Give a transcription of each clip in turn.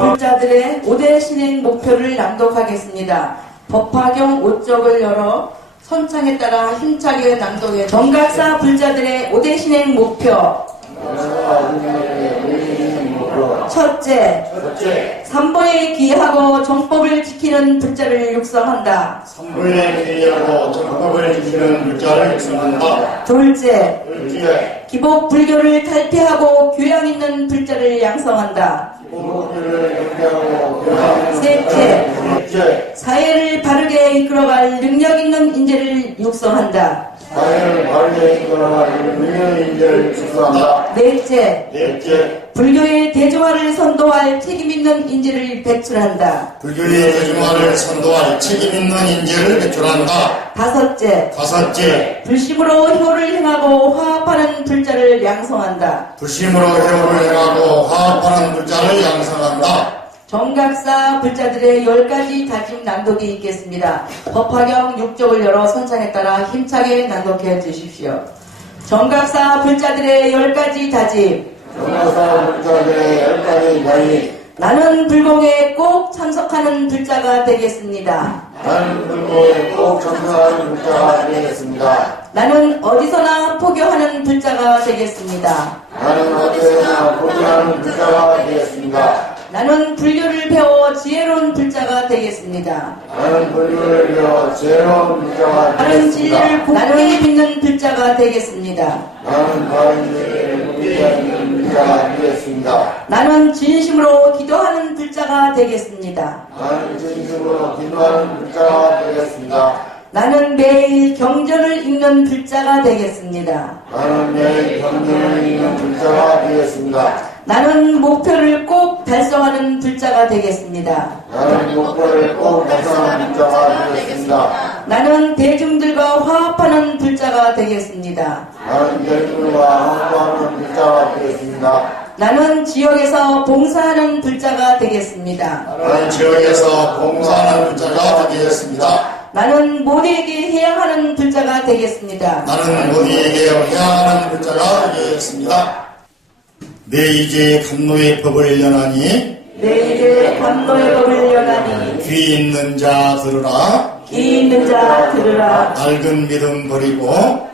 불자들의 5대 신행 목표를 낭독하겠습니다. 법화경 5쪽을 열어 선창에 따라 힘차게 낭독해 정각사 불자들의 5대 신행 목표. 첫째, 삼보에 기하고 정법을 지키는 불자를 육성한다. 삼보에 기하고 정법을 지키는 불자를 육성한다. 둘째, 기복 불교를 탈피하고 교양 있는 불자를 양성한다. 셋째, 사회를 바르게 이끌어갈 능력 있는 인재를 육성한다. 넷째, 불교의 대중화를 선도할 책임 있는 인재를 배출한다. 불교의 대중화를 선도할 책임 있는 인재를 배출한다. 다섯째, 불심으로 효를 행하고 화합하는 불자를 양성한다. 불심으로 효를 행하고 화합하는 불자를 양성한다. 정각사 불자들의 10가지 다짐 낭독이 있겠습니다. 법화경 6쪽을 열어 선창에 따라 힘차게 낭독해 주십시오. 정각사 불자들의 10가지 다짐. 나는 불공에 꼭 참석하는 불자가 되겠습니다. 나는 어디서나 포교하는 불자가 되겠습니다. 나는 불교를 배워 지혜로운 불자가 되겠습니다. 바른 진리를 굳게 믿는 불자가 되겠습니다. 나는 진심으로 기도하는 불자가 되겠습니다. 나는 매일 경전을 읽는 불자가 되겠습니다. 나는 목표를 꼭 달성하는 불자가 되겠습니다. 나는 대중들과 화합하는 불자가 되겠습니다. 나는 지역에서 봉사하는 불자가 되겠습니다. 나는 모두에게 해양하는 불자가 되겠습니다. 내 이제 감노의 법을 연하니 귀 있는 자 들으라. 낡은 믿음 버리고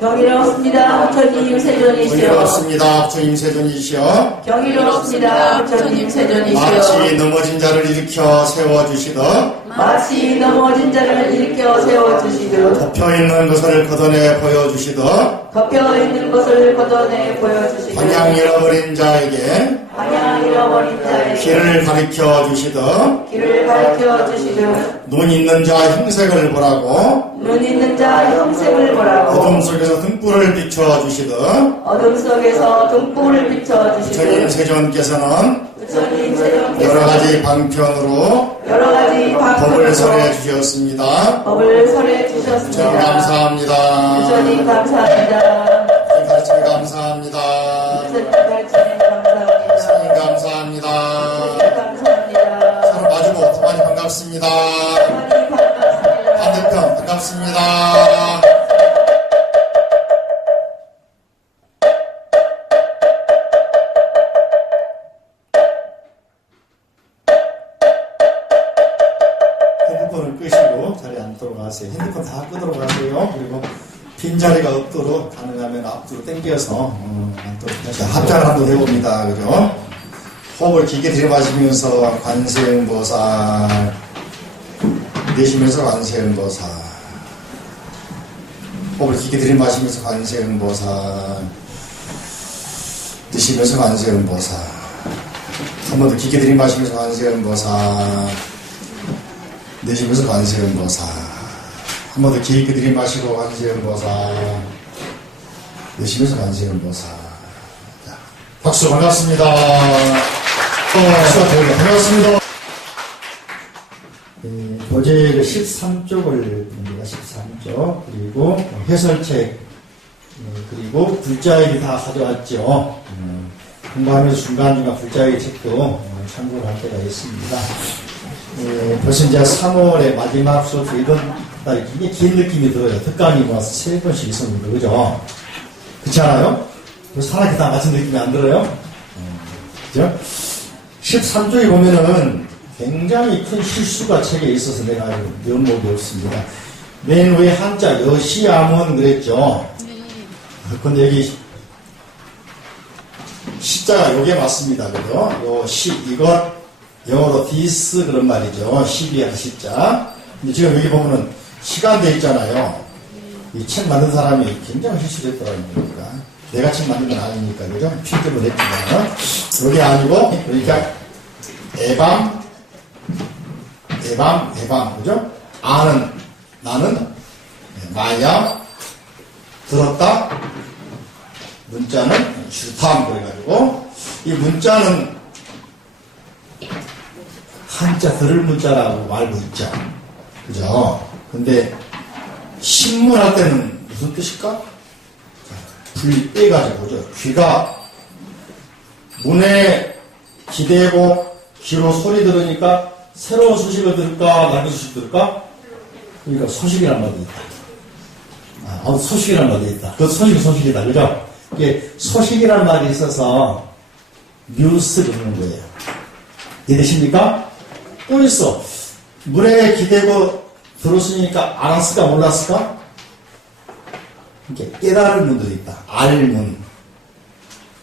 경이롭습니다 부처님 세존이시여. 마치 넘어진 자를 일으켜 세워주시듯 덮여있는 것을 걷어내 보여주시듯 방향 잃어버린 자에게 길을 가르쳐 주시듯 눈 있는 자 형색을 보라고 어둠 속에서 등불을 비춰주시듯 부처님 세존께서는 여러가지 방편으로 법을 설해 주셨습니다. 부처님 감사합니다. 부처님 감사합니다. 가르침에 감사합니다. 부처님 감사합니다. 서로 마주고 많이 반갑습니다. 반대편 반갑습니다. 않도록 하세요. 핸드폰 다 끄도록 하세요. 그리고 빈자리가 없도록 가능하면 앞으로 당겨서 않도록 하세요. 합장을 한번 해봅니다. 그죠? 호흡을 깊게 들이마시면서 관세음보살, 내쉬면서 관세음보살, 호흡을 깊게 들이마시면서 관세음보살, 드시면서 관세음보살, 한 번 더 깊게 들이마시면서 관세음보살, 내쉬면서 관세음보살, 한 번 더 깊게 들이마시고 관세음보살, 내쉬면서 관세음보살. 박수 반갑습니다. 박수가 되게 반갑습니다. 교재를 13쪽을 봅니다. 13쪽. 그리고 해설책, 그리고 불자액이 다 가져왔죠. 공부하면서 중간중간 불자액 책도 참고를 할 때가 있습니다. 벌써 이제 3월의 마지막 수업 이번 달에 굉장히 긴 느낌이 들어요. 특강이 모아서 3번씩 있었는데, 그죠? 그렇지 않아요? 벌써 하나 다 맞춘 느낌이 안 들어요? 그죠? 13쪽에 보면은 굉장히 큰 실수가 책에 있어서 내가 면목이 없습니다. 맨 위에 한자 여시암은 그랬죠. 근데 여기 시자가 요게 맞습니다. 그죠? 요 시, 이것, 영어로 this 그런 말이죠. 시비한 시자. 근데 지금 여기 보면은 시간돼 있잖아요. 이 책 만든 사람이 굉장히 실수를 했더라는 겁니다. 내가 책 만든 건 아니니까, 그죠? 필름을 했지만. 여기 아니고, 그러니까, 에밤, 그죠? 아는, 나는, 마야, 들었다, 문자는 슈탐, 그래가지고, 이 문자는 한자 들을 문자라고 알고 있죠. 그죠? 근데, 신문할 때는 무슨 뜻일까? 불 빼가지고, 그죠? 귀가 문에 기대고, 귀로 소리 들으니까, 새로운 소식을 들을까, 낡은 소식 들을까? 그러니까 소식이란 말이 있다. 소식이란 말이 있다. 그 소식이다. 그죠? 이게 소식이란 말이 있어서 뉴스 그러는 거예요. 이해되십니까? 또 있어. 문에 기대고 들었으니까 알았을까, 몰랐을까? 이렇게 깨달을 문도 있다. 알문.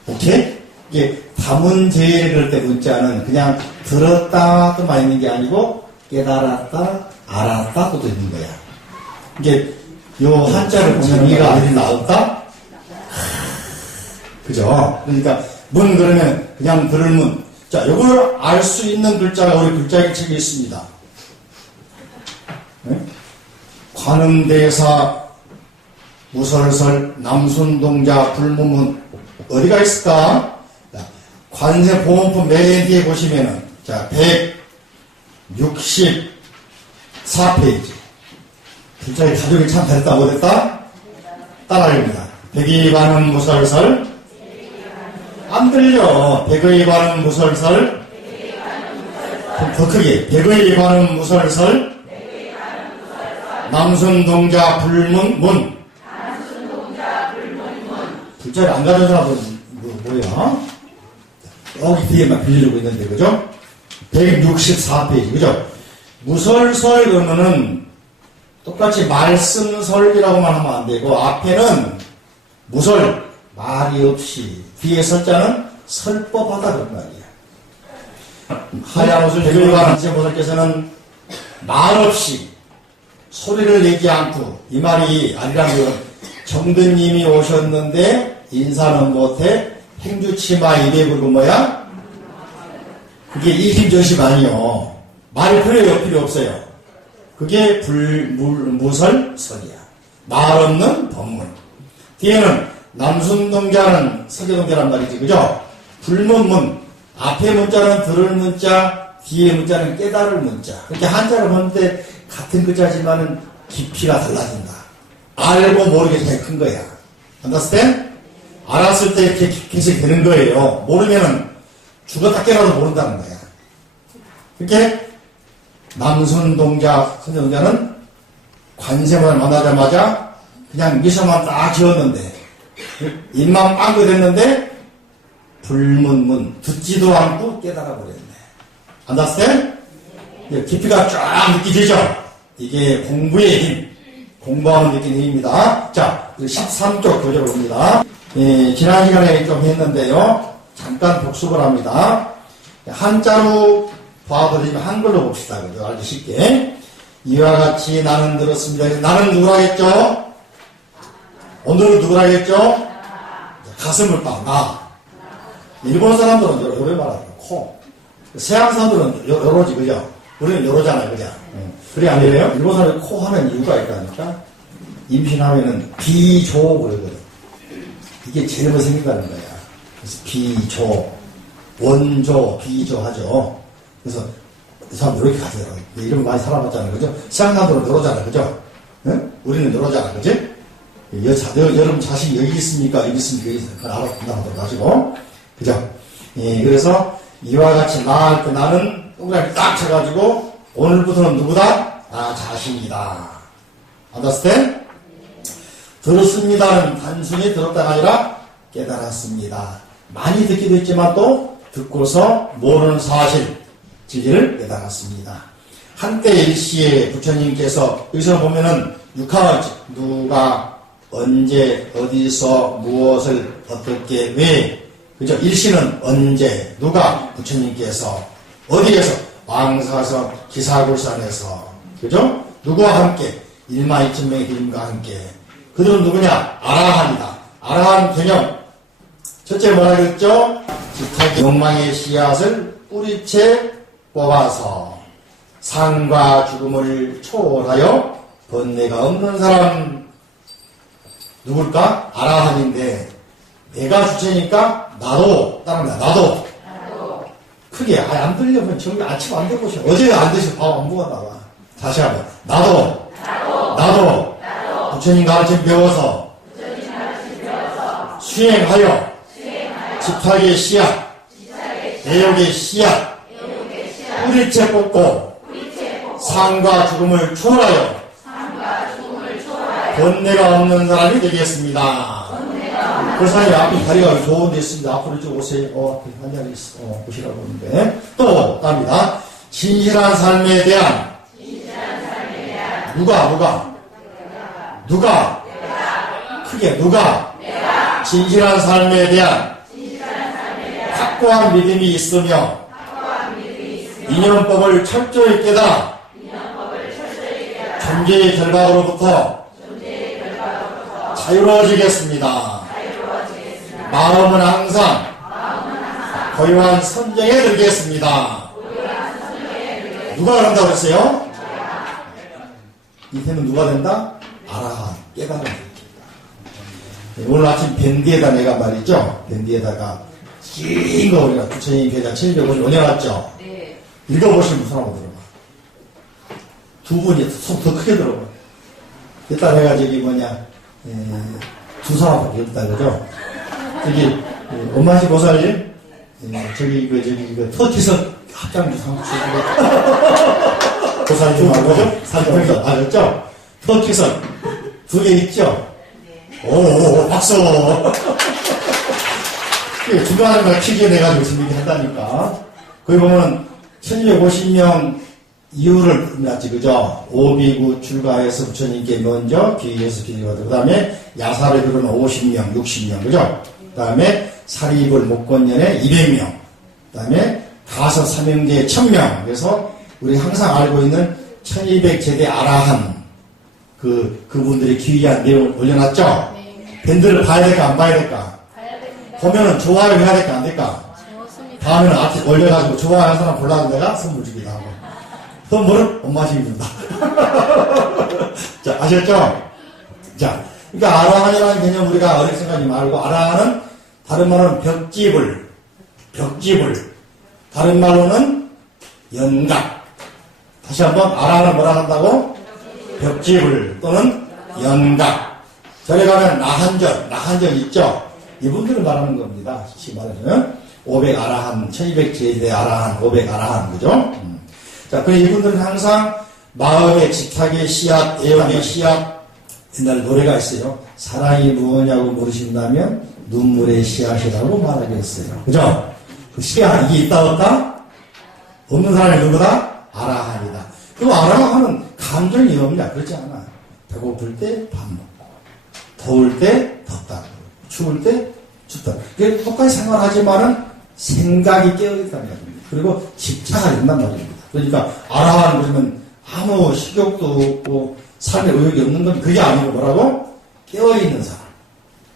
오케이? 이게 다문제를 그럴 때 문자는 그냥 들었다 또만 있는 게 아니고 깨달았다, 알았다 또도 있는 거야. 이게 요 한자를 보면 이가 어디 나왔다? 그죠? 그러니까 문 그러면 그냥 들을 문. 자, 요걸 알 수 있는 글자가 우리 글자기 책에 있습니다. 네? 관음대사, 무설설, 남순동자, 불문문 어디가 있을까? 관세보험품 맨 뒤에 보시면은, 자, 164페이지. 글자의 가족이 참 잘했다, 못했다? 따라합니다. 백의 관음 무설설. 안 들려. 백의 관음 무설설. 더 크게. 백의 관음 무설설. 남순동자 불문문. 글자를 안 가져온 사람은 뭐야? 여기 뒤에만 빌리고 있는데, 그죠? 164페이지, 그죠? 무설설 그러면은 똑같이 말씀설이라고만 하면 안 되고, 앞에는 무설, 말이 없이, 뒤에 설자는 설법하다 그런 말이야. 하얀 옷을 백을관한 지보살께서는 말 없이 소리를 내지 않고, 이 말이 아니라는 건 정든님이 오셨는데 인사는 못해 행주치마 입에 불고 뭐야? 그게 이심저심 아니요. 말 필요 없어요. 그게 무설설이야. 말 없는 법문. 뒤에는 남순동자는 서계동자란 말이지, 그죠? 불문문. 앞에 문자는 들을 문자, 뒤에 문자는 깨달을 문자. 그렇게 한자를 보는데 같은 글자지만은 깊이가 달라진다. 알고 모르게 되게 큰 거야. understand? 알았을 때 이렇게 계속 되는 거예요. 모르면은 죽었다 깨어나도 모른다는 거야. 그렇게 남순동자, 선정자는 관세음을 만나자마자 그냥 미소만 딱 지었는데 입만 빵긋 됐는데 불문문 듣지도 않고 깨달아 버렸네. understand? 깊이가 쫙 느끼시죠? 이게 공부의 힘, 공부하면 느끼는 힘입니다. 자, 13쪽 교재를 봅니다. 지난 시간에 좀 했는데요. 잠깐 복습을 합니다. 한자로 봐드리면 한글로 봅시다. 그죠? 알기 쉽게. 이와 같이 나는 들었습니다. 나는 누구라겠죠? 오늘은 누구라겠죠? 가슴을 빡, 나. 일본 사람들은 요래 말하죠. 코. 서양 사람들은 요러지, 그죠? 우리는 요러잖아요, 그죠? 그래, 안 그래요? 일본 사람이 코 하는 이유가 있다니까? 임신하면은 비조 그러거든. 이게 제일 먼저 생긴다는 거야. 그래서 비조, 원조, 비조 하죠. 그래서 이 사람 이렇게 가더라고요. 이런 거 많이 살아봤잖아요, 그죠? 서양 사람들은 요러잖아요, 그죠? 응? 우리는 요러잖아, 그지? 여러분 자식이 여기 있습니까? 여기 있습니까? 여기 있습니까? 알아보도록 하시고. 그죠? 그래서 이와 같이 나 할 때 나는 동그라미 딱 쳐가지고 오늘부터는 누구다? 나 자신이다. understand? 들었습니다는 단순히 들었다가 아니라 깨달았습니다. 많이 듣기도 했지만 또 듣고서 모르는 사실, 진리를 깨달았습니다. 한때 일시에 부처님께서 여기서 보면은 육하원칙, 누가 언제 어디서 무엇을 어떻게 왜 그죠? 일시는 언제 누가 부처님께서 어디에서 왕사선 기사굴산에서 그죠? 누구와 함께 일마이천명의 기림과 함께 그들은 누구냐? 아라한이다. 아라한 개념 첫째 뭐라 그랬죠? 지탁 욕망의 씨앗을 뿌리채 뽑아서 상과 죽음을 초월하여 번뇌가 없는 사람 누굴까? 아라한인데 내가 주체니까 나도 따라합니다. 나도 크게 안 들려면 저기 아침 안 들어보셔. 어제 안 드셔 밥 안 먹었나 봐. 다시 한번 나도 부처님 가르침 배워서 수행하여 집탁의 씨앗 애욕의 씨앗 뿌리채 뽑고 상과 죽음을 초월하여 번뇌가 없는 사람이 되겠습니다. 그 사람이 앞에 다리가 좋은 데 있습니다. 앞으로 이쪽 오세요. 한 자리 있어. 보시라고 하는데. 또, 답니다. 진실한 삶에 대한. 누가? 크게, 누가? 진실한 삶에 대한. 확고한 믿음이 있으며. 인연법을 철저히 깨달아. 존재의 결박으로부터. 자유로워지겠습니다. 마음은 항상 고요한 선정에 들겠습니다. 누가 그런다고 했어요? 이때는 누가 된다? 아라한, 깨달은 된다. 오늘 아침 밴드에다 내가 말이죠. 밴드에다가 긴 거 우리가 부처님 계좌 750 올려놨죠. 읽어보시면 무슨 하고 들어봐. 두 분이 속 더 크게 들어봐. 이따 내가 저기 두 사람밖에 없다 그죠? 저기 엄마시 보살님 저기 터키선 합장주 상주 보살님하고 산정선 알았죠? 터키선 두 개 있죠? 오 박수. 중간에 퀴즈 내가지고 재밌게 한다니까. 거기 보면 1250명 이유를 났지, 그죠? 오비구 출가해서 부처님께 먼저 귀의해서 기도하고, 그 다음에 야사례들은 50명, 60명, 그죠? 그 다음에 사리불 목권년에 200명, 그 다음에 가서 삼형제에 1000명. 그래서 우리 항상 알고 있는 1200제대 아라한 그분들이 귀의한 내용을 올려놨죠? 네. 밴드를 봐야 될까, 안 봐야 될까? 봐야 됩니다. 보면은 좋아요 해야 될까, 안 될까? 좋습니다. 다음에는 아트 올려가지고 좋아하는 사람 골라서 내가 선물 주기도 하고. 선물은 엄마 집이 준다. 자, 아셨죠? 자, 그러니까 아라한이라는 개념 우리가 어렵게 생각하지 말고, 아라한은 다른 말로는 벽지불, 다른 말로는 연각. 다시 한번 아라한은 뭐라 한다고? 벽지불 또는 연각. 절에 가면 나한전 있죠? 이분들을 말하는 겁니다. 쉽게 말하면 500아라한, 1200제대 아라한, 500아라한, 그죠? 자, 그래 이분들은 항상 마음의 집착의 씨앗, 애용의 씨앗, 옛날 노래가 있어요. 사랑이 무엇냐고 물으신다면 눈물의 씨앗이라고 말하겠어요. 그죠? 그 씨앗이 있다 없다? 없는 사람이 누구다? 아라한이다. 그 아라한은 감정이 없냐? 그렇지 않아. 배고플 때 밥 먹고, 더울 때 덥다, 추울 때 춥다. 그게 똑같이 생활하지만은 생각이 깨어있다는 말입니다. 그리고 집착이 된단 말입니다. 그러니까 아라하는 것은 아무 식욕도 없고 삶의 의욕이 없는 건 그게 아니고 뭐라고? 깨어있는 사람.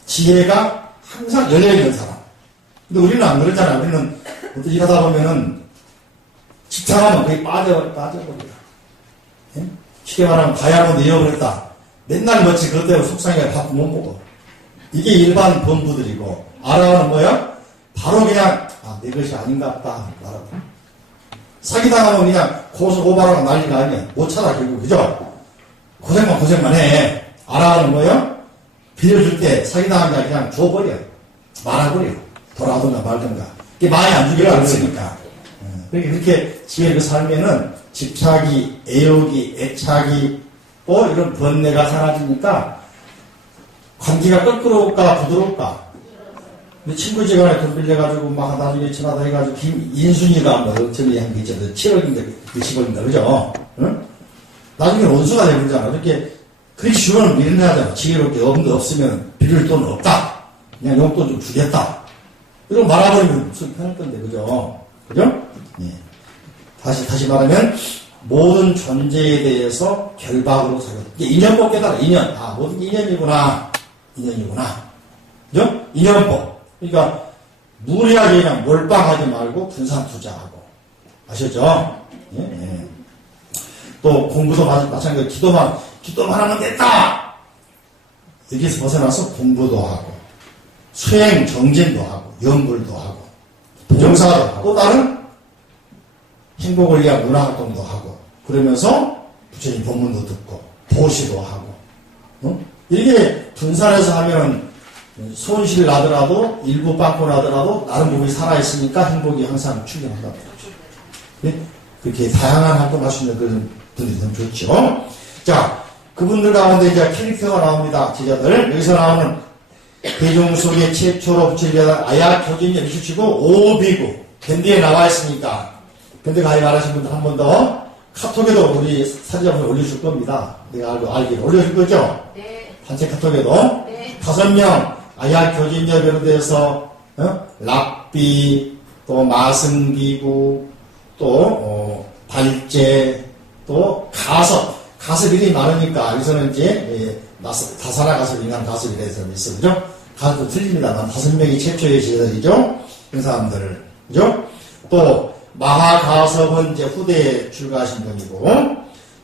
지혜가 항상 열려있는 사람. 근데 우리는 안 그러잖아. 우리는 어떤 일하다 보면은 집착하면 거의 빠져버려요. 예? 쉽게 말하면 가야로 내어버렸다. 맨날 멋지 그것 때문에 속상해 밥 못 먹어. 이게 일반 범부들이고, 아라하는 뭐야? 바로 그냥, 내 것이 아닌가 보다. 말하고. 사기당하면 그냥 고소고발하고 난리가 아니야. 못 찾아, 결국. 그죠? 고생만 해. 아라하는 뭐야? 빌려줄 때 사기당한 게 그냥 줘버려. 말아버려. 돌아오든가 말든가. 이게 많이 안 주기를 안 쓰니까. 그러니까 그렇게 지혜의 그 삶에는 집착이, 애욕이, 애착이, 또 이런 번뇌가 사라지니까 관계가 껄끄러울까, 부드러울까? 근데 친구지간에 돈 빌려가지고 막 나중에 전화다 해가지고 인순이가 뭐 전에 한 게 있잖아. 7억인데, 20억인데, 그죠? 응? 나중에 원수가 되버리잖아. 그렇게, 그렇게 주변을 밀어내야잖아. 지혜롭게 없으면 빌릴 돈 없다. 그냥 용돈 좀 주겠다. 이런 거 말아버리면 속이 편할 건데, 그죠? 그죠? 예. 다시 말하면, 모든 존재에 대해서 결박으로 살고, 이게 인연법 깨달아, 인연. 모든 게 인연이구나. 그죠? 인연법. 그러니까, 무리하게 그냥 몰빵하지 말고 분산 투자하고. 아셨죠? 예. 또, 공부도 마찬가지로 기도만 하면 됐다! 여기서 벗어나서 공부도 하고, 수행 정진도 하고, 연불도 하고, 부정사도 하고, 또 다른 행복을 위한 문화활동도 하고, 그러면서 부처님 법문도 듣고, 보시도 하고, 이렇게 분산해서 하면 손실 나더라도, 일부 빵꾸 나더라도, 다른 부분이 살아있으니까 행복이 항상 충전한다고 그러죠. 네? 그렇게 다양한 활동을 할 수 있는 그런 분들이 너무 좋죠. 자, 그분들 가운데 이제 캐릭터가 나옵니다. 제자들. 여기서 나오는 대중 속에 최초로 부처님이 아야 교진을 이슈치고 오비구. 밴드에 나와 있으니까. 밴드 가입하신 분들 한 번 더. 카톡에도 우리 사진 한번 올려줄 겁니다. 내가 알기로 올려줄 거죠? 네. 단체 카톡에도. 네. 5명 아야 교진여 비롯해서 락비, 또 마승기구, 또 발제, 또 가섭 일이 많으니까 여기서는 이제 다사나 가섭, 인간 가섭이 돼서 있어, 그죠? 가섭도 틀립니다만 5명이 최초의 제자들이죠. 그 사람들, 그죠? 또 마하가섭은 이제 후대에 출가하신 분이고,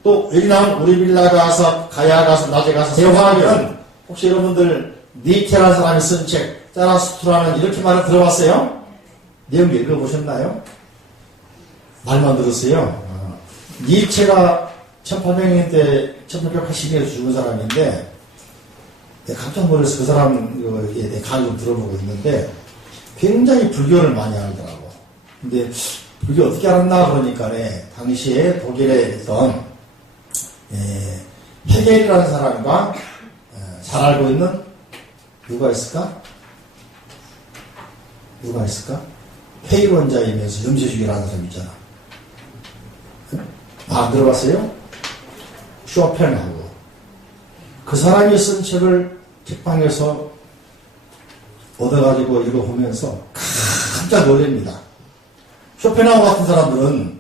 또 여기 나온 우리빌라 가섭, 가야 가섭, 낮에 가섭, 대화하면 혹시 여러분들 니체라는 사람이 쓴 책, 짜라스투라는 이렇게 말을 들어봤어요? 내용 읽어보셨나요? 말만 들었어요. 니체가 1800년 때 1880년에 죽은 사람인데 내가 깜짝 놀라서 그 사람에 대해 강의 좀 들어보고 있는데 굉장히 불교를 많이 알더라고. 근데 불교 어떻게 알았나 그러니까 당시에 독일에 있던 헤겔이라는 사람과 잘 알고 있는 누가 있을까? 회의론자이면서 염세주의라는 사람 있잖아. 들어봤어요? 쇼펜하고 그 사람이 쓴 책을 책방에서 얻어가지고 읽어보면서 깜짝 놀랍니다. 쇼펜하고 같은 사람들은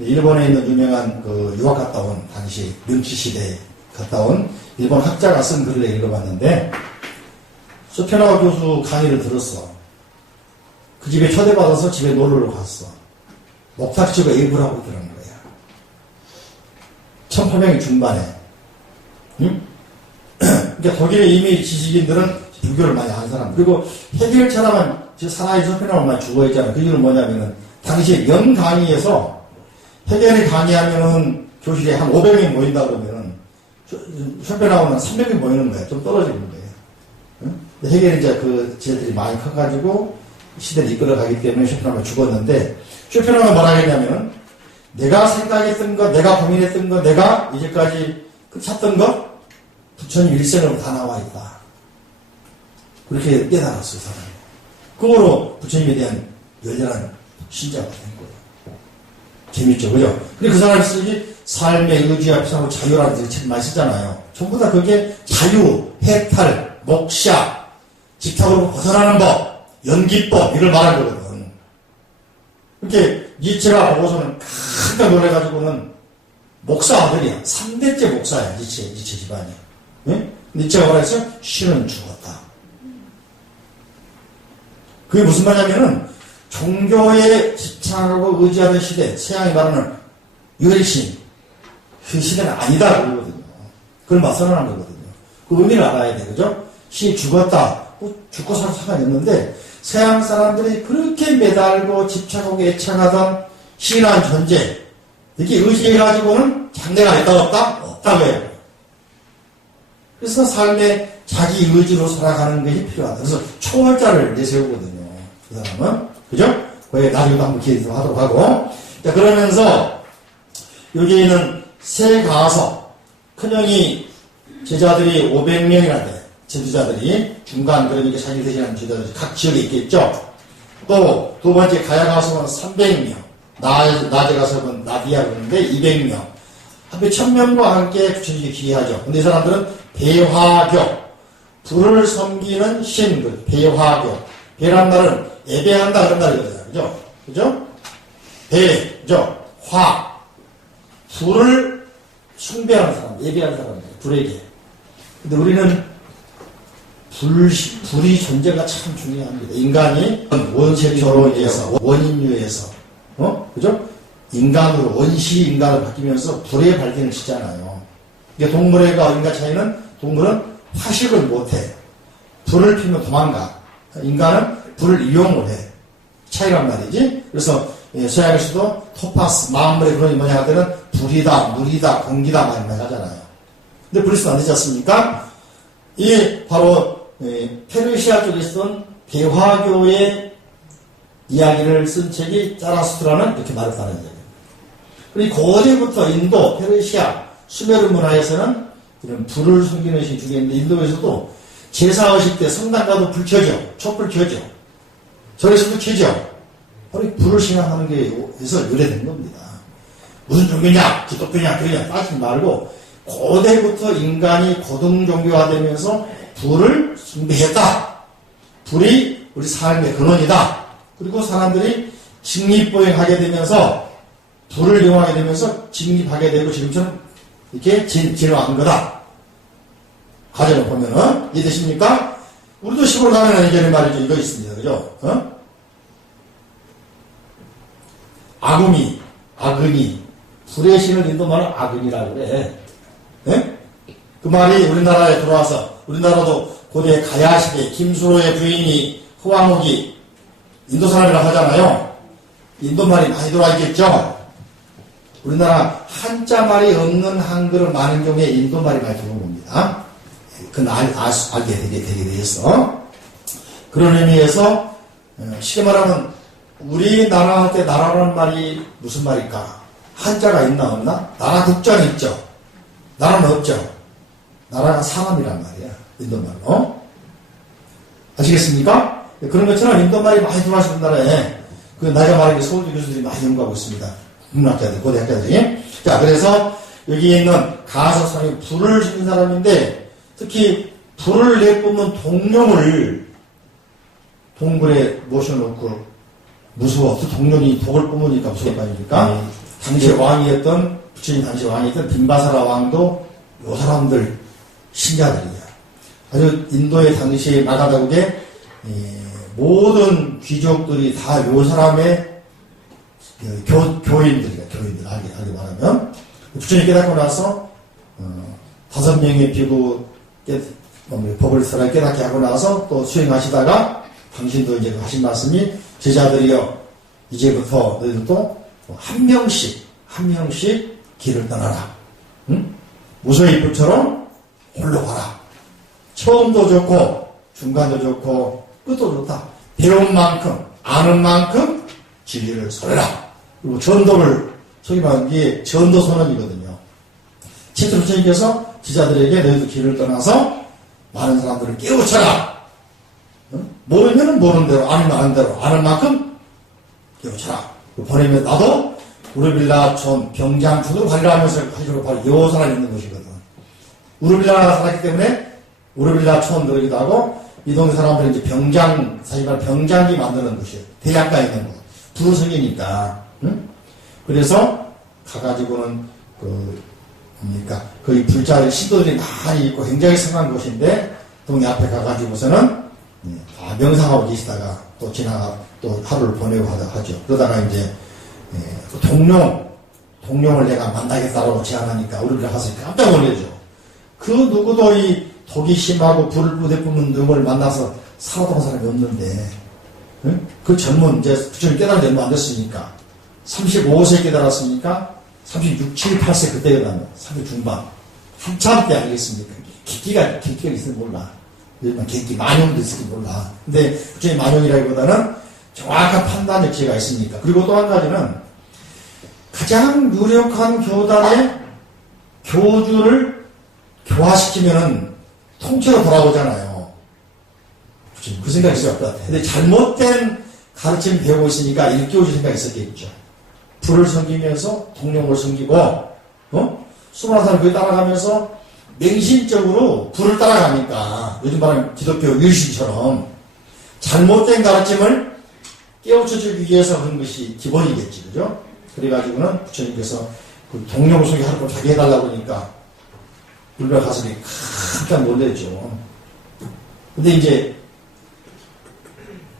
일본에 있는 유명한 그 유학 갔다 온 당시 명치 시대에 갔다 온 일본 학자가 쓴 글을 읽어봤는데 쇼펜하고 교수 강의를 들었어. 그 집에 초대받아서 집에 놀러 갔어. 목탁지가 예불 하고 있더라는 거야. 1800년 중반에. 응? 그러니까 독일의 이미 지식인들은 불교를 많이 한 사람. 그리고 헤겔처럼 살아있는 쇼펜하고 많이 죽어있잖아. 그 이유는 뭐냐면은 당시에 연 강의에서 헤겔이 강의하면은 교실에 한 500명 모인다 그러면은 쇼펜하고는 300명 모이는 거야. 좀 떨어지는 거예요. 응? 헤겔이 이제 그 지혜들이 많이 커가지고 시대를 이끌어가기 때문에 쇼펜하우가 죽었는데 쇼펜하우가 뭐라 했냐면은 내가 생각했던 것, 내가 고민했던 것, 내가 이제까지 찾던 것 부처님 일생으로 다 나와 있다. 그렇게 깨달았어요, 사람이. 그거로 부처님에 대한 열렬한 신자가 된 거예요. 재밌죠, 그죠? 근데 그 사람이 쓰기 삶의 의지와 피상과 자유라는 책 많이 쓰잖아요. 전부 다 그게 자유, 해탈, 목샤, 집착으로 벗어나는 법, 연기법, 이걸 말한 거거든. 이렇게 니체가 보고서는 깜짝 놀래가지고는 목사 아들이야. 3대째 목사야, 니체 집안이. 네? 니체가 뭐라 했어요? 신은 죽었다. 그게 무슨 말이냐면은, 종교에 집착하고 의지하던 시대, 서양이 말하는 유일신, 그 시대는 아니다, 그러거든요. 그걸 맞서는 거거든요. 그 의미를 알아야 돼, 그죠? 신이 죽었다. 죽고 사는 상관이 없는데, 서양 사람들이 그렇게 매달고 집착하고 애착하던 신한 존재, 이렇게 의지해가지고는 장래가 있다, 없다? 없다고 해요. 그래서 삶에 자기 의지로 살아가는 것이 필요하다. 그래서 초월자를 내세우거든요. 그 사람은. 그죠? 거기에 나중에도 한번 기회 하도록 하고. 자, 그러면서, 여기 있는 세 가서, 큰형이 제자들이 500명이나 돼. 제자들이. 중간, 그러니까 자기 대신하는 제자들이 각 지역에 있겠죠? 또, 두 번째 가야 가서는 300명. 낮에 가서는 나디아 그러는데 200명. 한편 1000명과 함께 부처님께 기회하죠. 근데 이 사람들은 배화교. 불을 섬기는 신, 배화교. 배란 말은 예배한다 그런 말이거든요. 그죠? 그죠? 배, 그죠? 화. 불을 숭배하는 사람, 예배하는 사람들, 불에게. 근데 우리는 불이 존재가 참 중요합니다. 인간이 원색조로 인해서, 원인류에서, 그죠? 인간으로, 원시 인간으로 바뀌면서 불의 발견을 시잖아요. 이게 동물과 인간 차이는 동물은 화식을 못해. 불을 피면 도망가. 인간은 불을 이용을 해. 차이란 말이지. 그래서 서양에서도 토파스, 마음물의 그런이 뭐냐 할 때는 불이다, 물이다, 공기다 많이 하잖아요. 근데 불리스는 안 되지 않습니까? 이 바로 페르시아 쪽에 있던 배화교의 이야기를 쓴 책이 짜라스트라는 이렇게 말했다는 얘기예요. 그리고 고대부터 인도, 페르시아, 수메르 문화에서는 이런 불을 숨기는 의식이 중요했는데 인도에서도 제사의식 때 성당 가도 불 켜죠. 촛불 켜죠. 절에서도 켜죠. 바로 불을 신앙하는 게에서 유래된 겁니다. 무슨 종교냐, 기독교냐, 그러냐 따지지 말고 고대부터 인간이 고등종교화되면서 불을 숭배했다. 불이 우리 삶의 근원이다. 그리고 사람들이 직립보행하게 되면서 불을 이용하게 되면서 직립하게 되고 지금처럼 이렇게 진화한 거다. 과정을 보면은 이해되십니까? 우리도 시골 가면 예전에 말이죠. 이거 있습니다. 그죠? 아금이, 불의 신을 인도 말은 아금이라고 그래. 예? 그 말이 우리나라에 들어와서, 우리나라도 고대 가야시대 김수로의 부인이 후왕옥이 인도 사람이라고 하잖아요. 인도 말이 많이 들어와 있겠죠? 우리나라 한자 말이 없는 한글을 많은 경우에 인도 말이 많이 들어온 겁니다. 그건 알게 되게 되겠어. 그런 의미에서, 쉽게 말하면, 우리나라 때 나라라는 말이 무슨 말일까? 한자가 있나 없나? 나라 국자는 있죠. 나라는 없죠. 나라가 사람이란 말이야. 인도말로. 아시겠습니까? 그런 것처럼 인도말이 많이 들어와서 우리나라에, 나이가 말하는 서울대 교수들이 많이 연구하고 있습니다. 국문학자들, 고대 학자들이. 자, 그래서 여기 있는 가석상이 불을 지닌 사람인데, 특히 불을 내뿜는 동룡을 동굴에 모셔놓고 무서워. 그 동룡이 독을 뿜으니까 무서울 거 아닙니까? 당시 왕이었던, 부처님 당시 왕이었던 빈바사라 왕도 요 사람들 신자들이야. 아주 인도의 당시 마가다국의 모든 귀족들이 다 요 사람의 교인들이야. 교인들, 하게 말하면. 부처님 깨닫고 나서 5명의 비구 법을 사람 깨닫게 하고 나서 또 수행하시다가 당신도 이제 하신 말씀이 제자들이여 이제부터 너희들도 한 명씩 길을 떠나라. 응? 무소의 불처럼 홀로 가라. 처음도 좋고 중간도 좋고 끝도 좋다. 배운 만큼 아는 만큼 진리를 설해라. 그리고 전도를 소위 말하는 게 전도 선언이거든요. 최초 부처님께서 제자들에게 너희도 길을 떠나서 많은 사람들을 깨우쳐라. 모르면 모르는 대로, 아니면 아는 대로, 아는 만큼 깨우쳐라. 보내면 나도 우르빌라촌, 병장촌으로 관리하면서 가지고 바로 요 사람이 있는 곳이거든. 우르빌라가 살았기 때문에 우르빌라촌 그러기도 하고, 이 동네 사람들은 이제 사실 병장이 만드는 곳이에요. 대학가에 있는 곳. 두루성이니까. 응? 그래서 가가지고는 거의 불자 신도들이 많이 있고 굉장히 성한 곳인데, 동네 앞에 가가지고서는 다 명상하고 계시다가 또 지나가 또 하루를 보내고 하죠. 그러다가 이제 동룡을 내가 만나겠다고 제안하니까 우리를 가서 깜짝 놀라죠. 그 누구도 이 독이 심하고 불을 부대뿜는 놈을 만나서 살아본 사람이 없는데, 응? 그 젊은 이제 부처님 깨달은 지 얼마 안 됐으니까 35세 깨달았으니까 36, 7, 8세 그때 깨달았나 30 중반 한참 때 아니겠습니까? 기기가 있으면 몰라. 일반 객기 만용도 있을지 몰라. 근데 부처님 만용이라기보다는 정확한 판단 역치가 있으니까. 그리고 또 한 가지는 가장 유력한 교단의 교주를 교화시키면은 통째로 돌아오잖아요. 그 생각이 있어요. 근데 잘못된 가르침 배우고 있으니까 일교주 생각이 있었겠죠. 불을 섬기면서 동룡을 섬기고, 수많은 사람 그에 따라가면서 맹신적으로 불을 따라가니까 요즘 말하는 기독교 유신처럼 잘못된 가르침을 깨우쳐주기 위해서 그런 것이 기본이겠지, 그죠? 그래가지고는 부처님께서 그 동룡을 속에 하루 자기 해달라고 하니까 우리가 가서 깜짝 놀랬죠. 근데 이제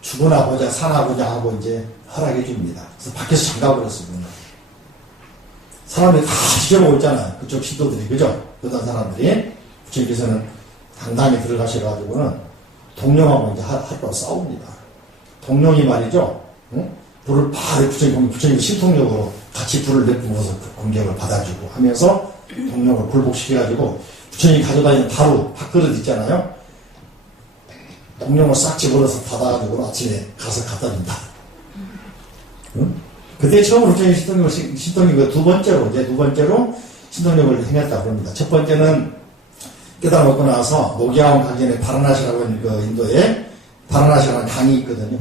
죽으나 보자, 사나 보자 하고 이제 허락해 줍니다. 그래서 밖에서 잠가버렸습니다. 사람들이 다 지켜보고 있잖아요. 그쪽 신도들이, 그죠? 그런 사람들이. 부처님께서는 당당히 들어가셔가지고는 동룡하고 이제 하루 싸웁니다. 동룡이 말이죠. 응? 불을 바로 부처님 신통력으로 같이 불을 내뿜어서 그 공격을 받아주고 하면서 동룡을 굴복시켜가지고 부처님이 가져다니는 바로 밥그릇 있잖아요. 동룡을 싹 집어넣어서 받아가지고 아침에 가서 갖다 준다. 응? 그때 처음으로 부처님 신통력을 두 번째로 신통력을 행했다고 합니다. 첫 번째는 깨달아 먹고 나서 녹야원 가기 전에 바라나시라고 하는 그 인도에 바라나시라는 강이 있거든요.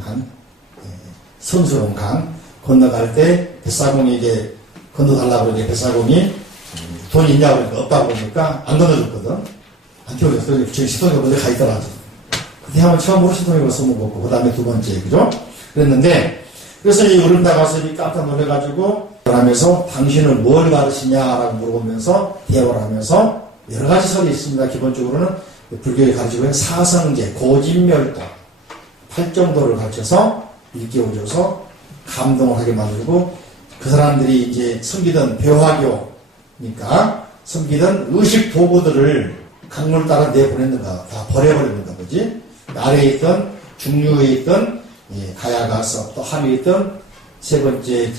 성스러운 강. 건너갈 때 뱃사공에게 건너달라고 이제 뱃사공이 돈이 있냐고 그러니까 없다고 그러니까 안 건너줬거든. 안 태워줬어요. 부처님 신통력 먼저 가 있더라. 그때 한번 처음으로 신통력을 써먹었고, 그 다음에 두 번째, 그죠? 그랬는데, 그래서 이 어른다 가서 깜짝 놀래가지고, 하면서 당신은 뭘 가르치냐라고 물어보면서 대화를 하면서 여러 가지 설이 있습니다. 기본적으로는 불교에 가르치고 있는 사성제, 고진멸도, 8정도를 가르쳐서 일깨워줘서 감동을 하게 만들고, 그 사람들이 이제 섬기던 배화교니까 섬기던 의식 도구들을 강물 따라 내보냈는가, 다 버려버렸는가 보지. 아래에 있던, 중류에 있던, 가야가서 또 하늘에 있던 세 번째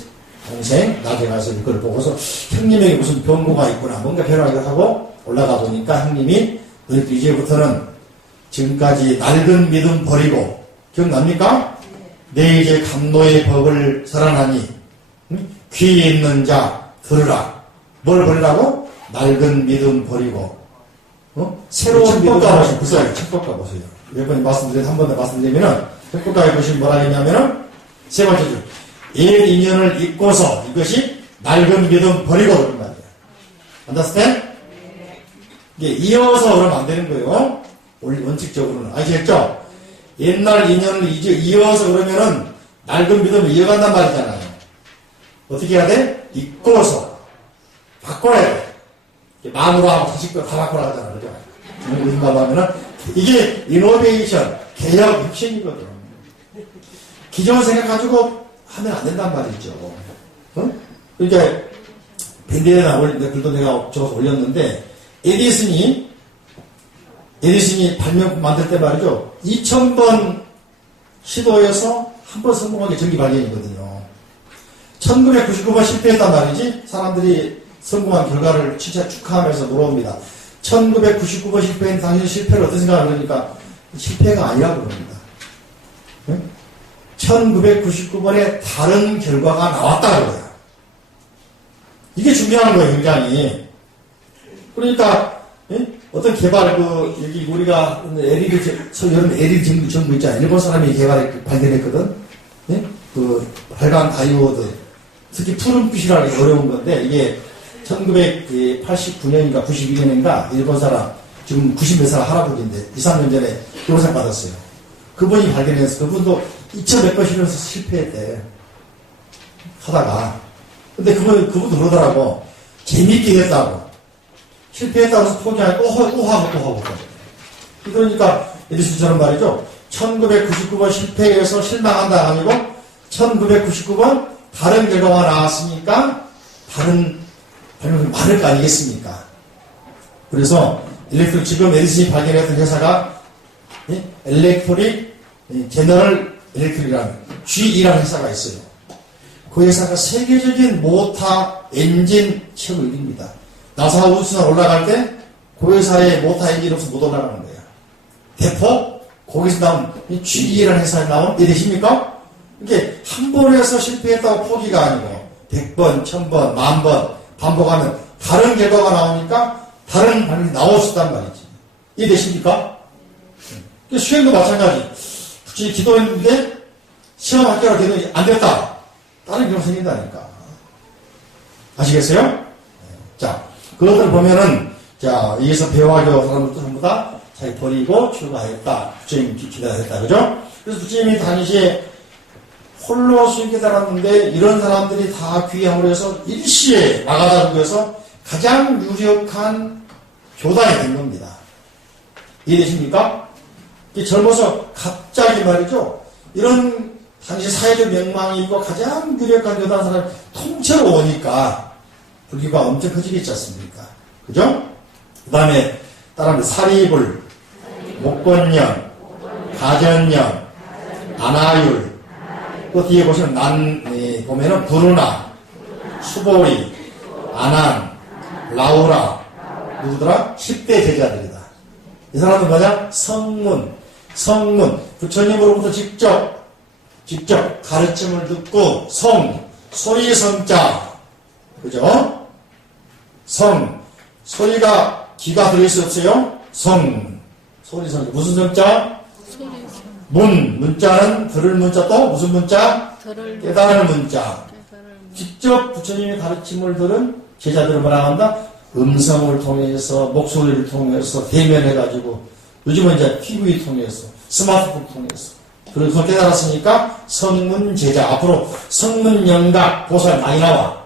동생, 나중에 가서 이걸 보고서 형님에게 무슨 변고가 있구나, 뭔가 변화를 하고 올라가 보니까 형님이 너희들 이제부터는 지금까지 낡은 믿음 버리고, 기억납니까? 내 이제 감노의 법을 설하나니 귀에 있는 자 들으라. 뭘 버리라고? 낡은 믿음 버리고 새로운 믿음과 보세요. 책법과 보세요. 몇 번 말씀드렸는데 한 번 더 말씀드리면은 책법과에 보시면 뭐라 했냐면은 세 번째 줄 옛 인연을 잊고서 이것이 낡은 믿음 버리고 그런 말이에요. understand? 이게 이어서 그러면 안 되는 거예요. 원칙적으로는 아시겠죠? 옛날 인연을 이어서 그러면은 낡은 믿음을 이어간단 말이잖아요. 어떻게 해야 돼? 잊고서 바꿔야 돼. 마음으로 하고 다시 다 바꿔라 하잖아. 그죠? 무슨 말 하면은 이게 이노베이션, 개혁 혁신이거든. 기존 생각가지고 하면 안 된단 말이죠. 그러니까 밴드에다 글도 내가 적어서 올렸는데 에디슨이 발명품 만들 때 말이죠. 2000번 시도해서 한 번 성공하게 전기 발견이거든요. 1999번 실패했단 말이지. 사람들이 성공한 결과를 진짜 축하하면서 물어봅니다. 1999번 실패한 당신 실패를 어떻게 생각하냐 그러니까 실패가 아니라고 그럽니다. 1999번에 다른 결과가 나왔다는 거야. 이게 중요한 거예요, 굉장히. 그러니까 어떤 개발, 여기 우리가 LED 전구 있잖아요. 일본 사람이 발견했거든. 그 발광 다이오드. 특히 푸른빛이라는 게 어려운 건데, 이게 1989년인가 92년인가 일본 사람, 지금 90몇 살 할아버지인데, 2, 3년 전에 노벨상 받았어요. 그분이 발견해서, 그분도 2,100번 실험해서 실패했대. 하다가. 근데 그분도 그러더라고. 재밌게 했다고. 실패했다고 해서 포기하고 또 하고. 그러니까, 에디슨처럼 말이죠. 1999번 실패해서 실망한다 아니고, 1999번 다른 결과가 나왔으니까, 다른 발명이 많을 거 아니겠습니까? 그래서, 지금 에디슨이 발견했던 회사가, 엘렉트릭 제너럴 엘렉트릭이라는 GE라는 회사가 있어요. 그 회사가 세계적인 모터 엔진 최고 1위입니다. 나사 우주선 올라갈 때 그 회사의 모터 엔진 없어 못 올라가는 거예요. 대폭 거기서 나온 GE라는 회사에 나온 이되십니까? 이게 한 번 해서 실패했다고 포기가 아니고 100번, 1000번, 10,000번 반복하면 다른 결과가 나오니까 다른 반응이 나올 수 있단 말이지. 이해되십니까? 수행도 마찬가지. 굳이 기도했는데 시험 합격을 했더니 안 됐다. 다른 경우 생긴다니까. 아시겠어요? 자, 그것들 보면은, 자, 여기서 배워가지고 사람들도 전부 다 자기 버리고 출가했다. 부처님 기다렸다. 그죠? 그래서 부처님이 당시에 홀로 수행 깨달았는데 이런 사람들이 다 귀향으로 해서 일시에 막아다주고 해서 가장 유력한 교단이 된 겁니다. 이해되십니까? 젊어서 갑자기 말이죠. 이런 당시 사회적 명망이 있고 가장 유력한 교단 사람이 통째로 오니까 불교가 엄청 커지겠지 않습니까? 그죠? 그 다음에 따라하면 사리불, 목권년, 가전년, 안하율, 또 뒤에 보시면 보면은 부르나, 수보리, 아난, 라우라, 누구더라? 10대 제자들이다. 이 사람은 뭐냐? 성문. 부처님으로부터 직접 가르침을 듣고, 소리 성자. 그죠? 소리가 기가 들어있어 없어요? 소리 성자. 무슨 성자? 문자는 들을 문자 또 무슨 문자? 깨달을 문자. 직접 부처님의 가르침을 들은 제자들은 뭐라 한다? 음성을 통해서, 목소리를 통해서, 대면해가지고, 요즘은 이제 TV 통해서, 스마트폰 통해서. 그래서 깨달았으니까 성문제자. 앞으로 성문영각 보살 많이 나와.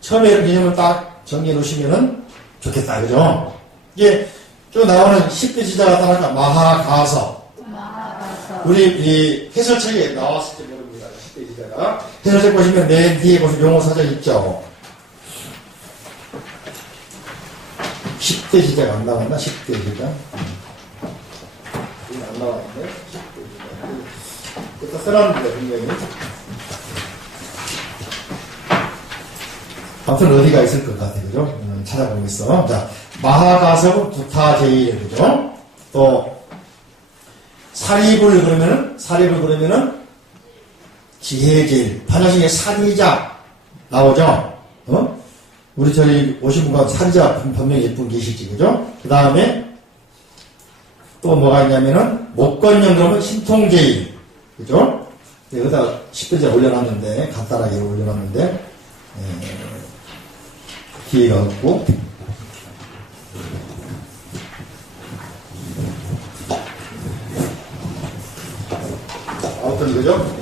처음에 이런 개념을 딱 정리해 놓으시면은 좋겠다. 그죠? 이게 쭉 나오는 10대 제자가 따라가 마하가서. 우리 이 해설책에 나왔을지 모릅니다. 10대 제자가. 해설책 보시면 맨 뒤에 보시면 용어 사전 있죠. 10대 제자가 안 나왔나? 10대 제자. 안 나왔네. 10대 제자. 그것도 써놨는데, 분명히. 아무튼 어디가 있을 것 같아. 그죠? 찾아보겠어. 자, 마하가섭은 두타제일. 그죠? 또, 사리불 그러면은, 지혜제일. 반야식에 사리자 나오죠? 우리 저희 오신 분과 사리자 분명히 예쁜 계시지. 그죠? 그 다음에, 또 뭐가 있냐면은, 목건령 그러면 신통제일. 그죠? 여기다 10대째 올려놨는데, 간단하게 올려놨는데, 기회가 없고, 아무튼 그죠?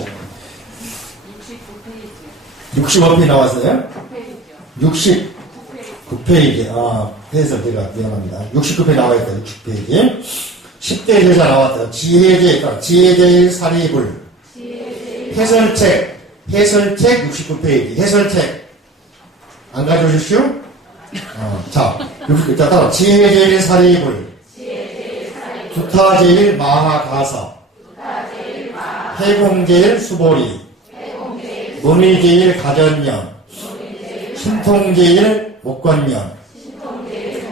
65페이지 나왔어요? 69페이지. 해서 제가 미안합니다. 69페이지 나와있다. 60페이지. 10대 제자 나왔다. 지혜제일 사리불. 해설책 69페이지. 해설책. 안 가져오십시오? 자, 따라. 지혜제일 사리불. 두타제일 마하가서. 해공제일 수보리. 문의제일 가전년. 신통제일 목권년.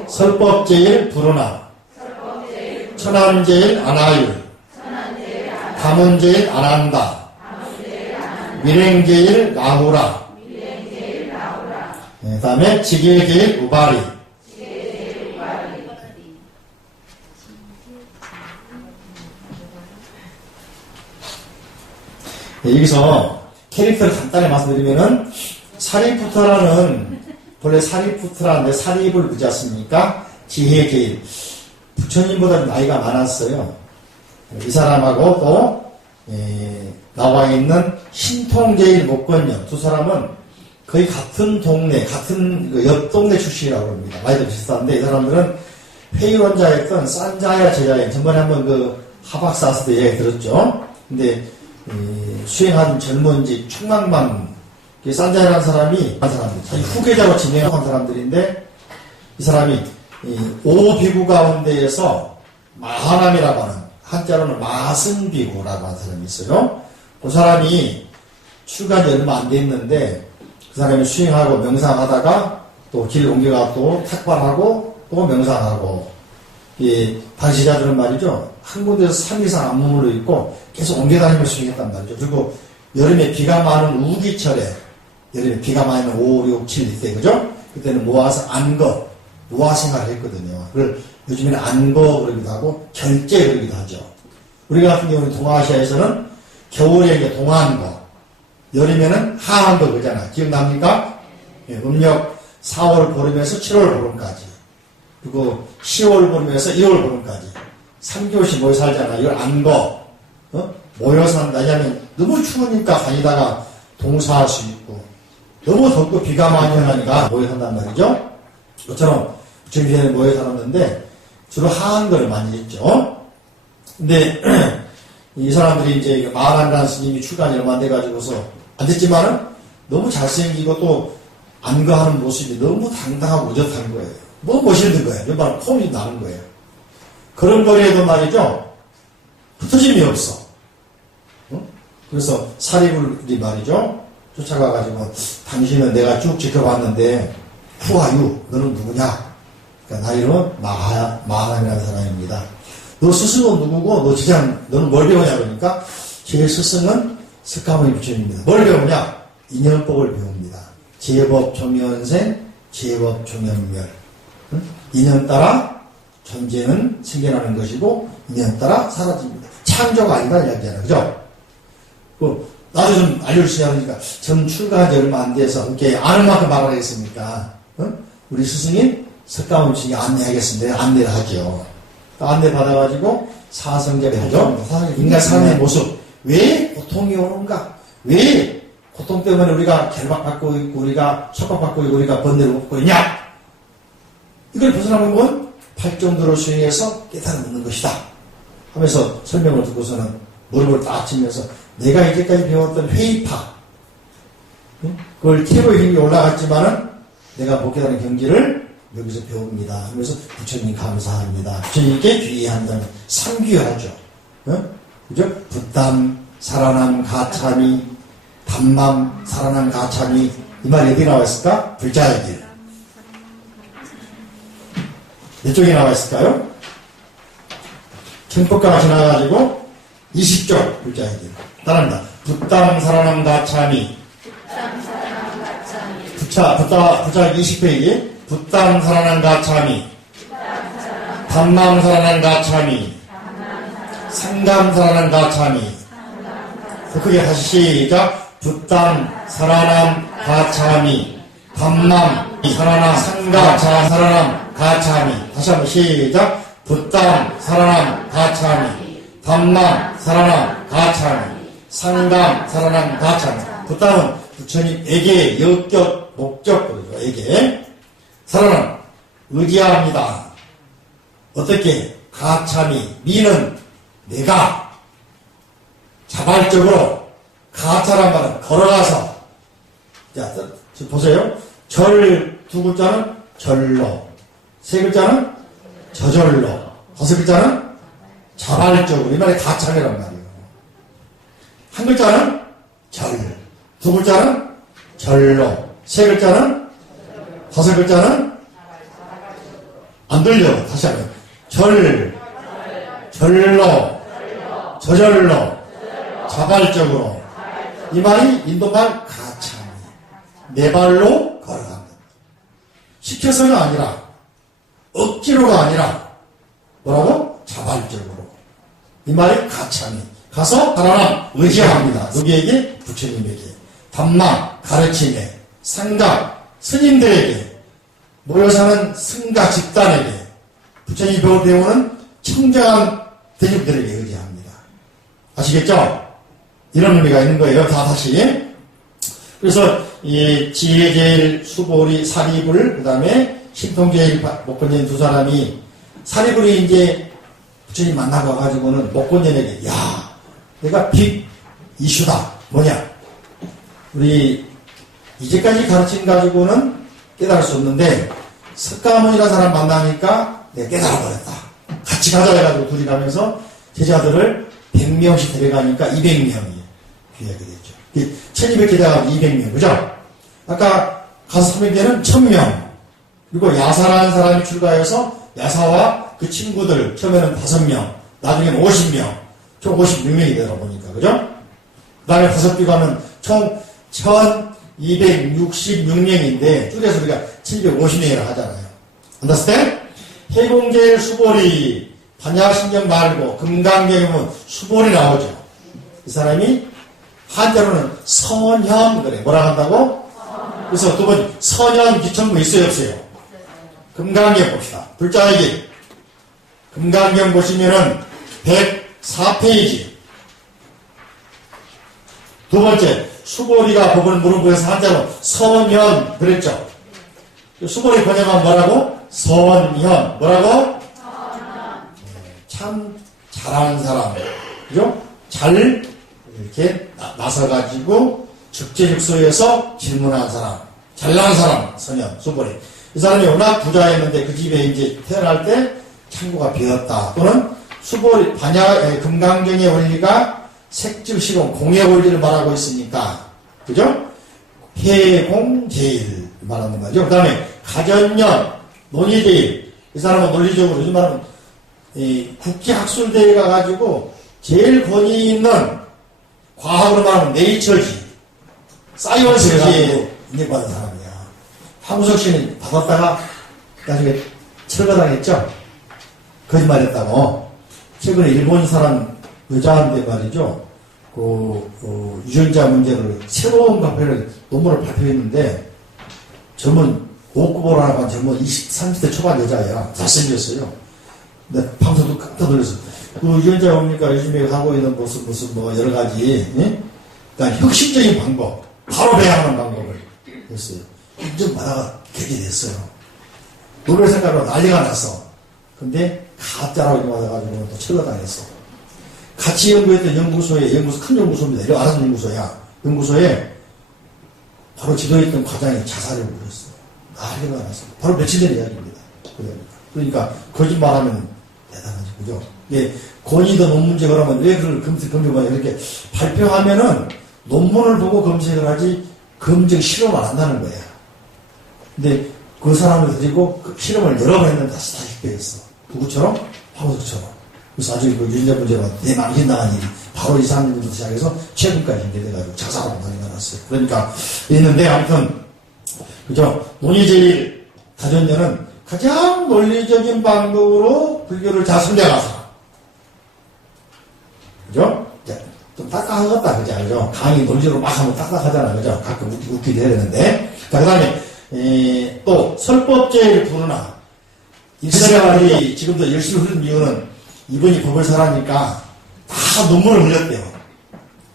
설법제일 부르나. 천안제일 안하율. 가문제일 안한다. 밀행제일 나후라. 그 다음에 지계제일 우바리. 여기서 캐릭터를 간단히 말씀드리면은, 사리푸트라는, 본래 사리푸트라는데 사립을 그지 않습니까? 지혜의 길. 부처님보다 나이가 많았어요. 이 사람하고 또, 나와 있는 신통제일 목건녀 두 사람은 거의 같은 동네, 같은 옆 동네 출신이라고 합니다. 나이도 비슷한데 이 사람들은 회의론자였던 산자야 제자인, 전번에 한번 하박사스 때 얘기 들었죠. 근데 수행한 젊은지 충망만 산자야라는 사람이 한 사람들, 자기 후계자로 진행한 사람들인데 이 사람이 오비구 가운데에서 마하남이라고 하는, 한자로는 마승비구라고 하는 사람이 있어요. 그 사람이 출가한 지 얼마 안 됐는데 그 사람이 수행하고 명상하다가 또 길 옮겨가 또 탁발하고 또 명상하고, 방시자들은 말이죠, 한 군데서 3일 이상 안 머물러 있고 계속 옮겨다니면서 수행했단 말이죠. 그리고 여름에 비가 많은 우기철에, 여름에 비가 많은 5, 6, 7 이때, 그죠? 그때는 모아서 안거, 노화 생활을 했거든요. 그걸 요즘에는 안거 그러기도 하고 결제 그러기도 하죠. 우리 같은 경우는 동아시아에서는 겨울에 이제 동안거, 여름에는 하안거 그러잖아. 기억납니까? 음력 4월 보름에서 7월 보름까지, 그리고 10월 보름에서 1월 보름까지 3개월씩 모여 살잖아. 이걸 안거, 모여 산다. 왜냐면 너무 추우니까 다니다가 동사할 수 있고, 너무 덥고 비가 많이 오니까 모여 산단 말이죠. 그처럼 부처님이 모여 살았는데 주로 하한거를 많이 했죠. 근데 이 사람들이 이제 마하남이라는 스님이 출가한 지 얼마 안 돼가지고서 안 됐지만은 너무 잘생기고 또 안거하는 모습이 너무 당당하고 우젓한 거예요. 너무 멋있는 거예요. 몇번 폼이 나는 거예요. 그런 거리에도 말이죠, 흩어짐이 없어. 그래서 사리불이 말이죠, 쫓아가가지고 당신은 내가 쭉 지켜봤는데 후아유, 너는 누구냐? 그러니까 나이는 마하남이라는 사람입니다. 너 스승은 누구고 너 제자는 너는 뭘 배우냐? 그러니까 제 스승은 석가모니 부처님입니다. 뭘 배우냐? 인연법을 배웁니다. 제법 종연생, 제법 종연멸. 인연 따라 존재는 생겨나는 것이고 인연 따라 사라집니다. 창조가 아니다 이야기잖아요. 그죠? 나도 좀 알려주시냐 그러니까 전 출가한 지 얼마 안 돼서 이렇게 아는 만큼 말하겠습니까? 우리 스승님 석가모니 부처님이 안내하겠습니다. 안내를 하죠. 안내 받아가지고 사성제를 하죠. 인간 삶의 모습. 왜 고통이 오는가? 왜 고통 때문에 우리가 결박받고 있고, 우리가 속박받고 있고, 우리가 번뇌를 먹고 있냐? 이걸 벗어나면 팔정도를 수행해서 깨달아먹는 것이다 하면서 설명을 듣고서는 무릎을 딱 치면서 내가 이제까지 배웠던 회의파, 그걸 태로의 힘이 올라갔지만은 내가 못 깨달은 경지를 여기서 배웁니다 하면서 부처님 감사합니다. 부처님께 귀의한다는 삼귀하죠. 그죠? 붓담, 살아남, 가참이, 담맘, 살아남, 가참이. 이 말이 어디 나와 있을까? 불자의 길. 몇 쪽에 나와 있을까요? 청법가가 지나가지고 20쪽 불자의 길. 따라합니다. 붓담, 살아남, 가참이. 부자 20페이지. 붓담, 살아남, 가참이. 담맘, 살아남, 가참이. 상감, 살아남, 가참이. 크게 다시 시작. 붓담, 살아남, 가참이. 담맘, 살아남, 상감, 살아남, 가참이. 다시 한번 시작. 붓담, 살아남, 가참이. 담맘, 살아남, 가참이. 상감, 살아남, 가참이. 붓담은 부처님에게 역격, 목적, 그러죠. 에게. 살아남, 의지합니다. 어떻게? 가참이. 미는 내가 자발적으로, 가차란 말은 걸어가서, 자, 보세요. 절 두 글자는 절로, 세 글자는 저절로, 다섯 글자는 자발적으로. 이 말이 가참이란 말이에요. 한 글자는 절, 두 글자는 절로, 세 글자는, 다섯 글자는 안 들려. 다시 하면 절로, 저절로, 자발적으로. 이 말이 인도말 가참. 내 발로 걸어갑니다. 시켜서가 아니라, 억지로가 아니라, 뭐라고? 자발적으로. 이 말이 가참이. 가서 하나님 의지합니다. 누구에게? 부처님에게. 담마, 가르침에, 생각, 스님들에게, 모여 사는 승가 집단에게, 부처님이 배우는 청정한 대중들에게 의지합니다. 아시겠죠? 이런 의미가 있는 거예요. 다시. 그래서 이 지혜제일, 수보리, 사리불, 그 다음에 신통제일, 목건제일 두 사람이, 사리불이 이제 부처님 만나고 와가지고는 목건제에게, 야, 내가 빅 이슈다. 뭐냐? 우리 이제까지 가르침 가지고는 깨달을 수 없는데, 석가모니라는 사람 만나니까 내가 깨달아버렸다. 같이 가자 해가지고 둘이 가면서 제자들을 100명씩 데려가니까 200명이 귀하게 됐죠. 1200개다가 200명, 그죠? 아까 가서 300개는 1000명. 그리고 야사라는 사람이 출가해서 야사와 그 친구들, 처음에는 5명, 나중에는 50명, 총 56명이 되다 보니까, 그죠? 그 다음에 5비 가면 총 1266명인데, 줄여서 우리가 750명이라고 하잖아요. understand? 해공제일 수보리, 반야신경 말고, 금강경이면 수보리 나오죠. 이 사람이 한자로는 선현, 그래. 뭐라 한다고? 그래서 두 번, 선현 기천부 있어요, 없어요? 금강경 봅시다. 불자의 길. 금강경 보시면은 104페이지. 두 번째, 수보리가 법을 물어보면서 한자로 선현, 그랬죠? 수보리 번역하면 뭐라고? 선현. 뭐라고? 참 잘하는 사람. 그죠? 잘 이렇게 나서가지고 적재적소에서 질문한 사람. 잘난 사람. 선현, 수보리. 이 사람이 워낙 부자였는데 그 집에 이제 태어날 때 창고가 비었다. 또는 수보리, 금강경의 원리가 색즉시공, 공의 원리를 말하고 있으니까. 그죠? 해공제일 말하는 거죠. 그 다음에 가전년, 논의제일. 이 사람은 논리적으로, 이 말은 국제학술대회 가가지고 제일 권위 있는 과학으로 말하면 네이처지, 사이언스지에 인정받은 사람이야. 황우석 씨는 받았다가 나중에 철거당했죠? 거짓말했다고. 최근에 일본 사람 여자한테 말이죠. 유전자 문제를 새로운 논문을 발표했는데, 젊은 5급으로 하는 젊은 30대 초반 여자야. 잘생겼어요. 근데 방송도 깜짝 놀랐어. 그 유전자 뭡니까? 요즘에 하고 있는 무슨 뭐 여러 가지, 예? 그러니까 혁신적인 방법, 바로 배양하는 방법을 했어요. 인정받아가 개개됐어요. 노벨 생각으로 난리가 났어. 근데 가짜라고 받아가지고 또 철거당했어. 같이 연구했던 큰 연구소입니다. 알아서 연구소야. 연구소에 바로 지도했던 과장이 자살을 부렸어. 난리가 났어. 바로 며칠 전 이야기입니다. 그러니까 거짓말하면 대단하지, 그죠? 예, 권위도 논문제 그러면 왜 그걸 검증만 이렇게 발표하면은 논문을 보고 검색을 하지 검증 실험을 안 한다는 거야. 근데 그 사람을 데리고 그 실험을 여러 번 했는데 다시 실패했어. 누구처럼? 황우석처럼. 그래서 아주 그 유전자 문제가 대망신당한 일이 바로 이 사람들부터 시작해서 최근까지 연계돼가지고 자살하고 난리가 났어요. 그러니까 있는데 아무튼 그죠? 논의제일 가전녀는 가장 논리적인 방법으로 불교를 잘 설명한 사람. 그죠? 좀 딱딱하겠다, 그죠? 강의 논리적으로 막 하면 딱딱하잖아, 그죠? 가끔 웃기도 해야 되는데. 자, 그 다음에, 또, 설법제일 부르나. 이 세월이 지금도 열심히 흐른 이유는 이분이 법을 살아니까 다 논문을 흘렸대요.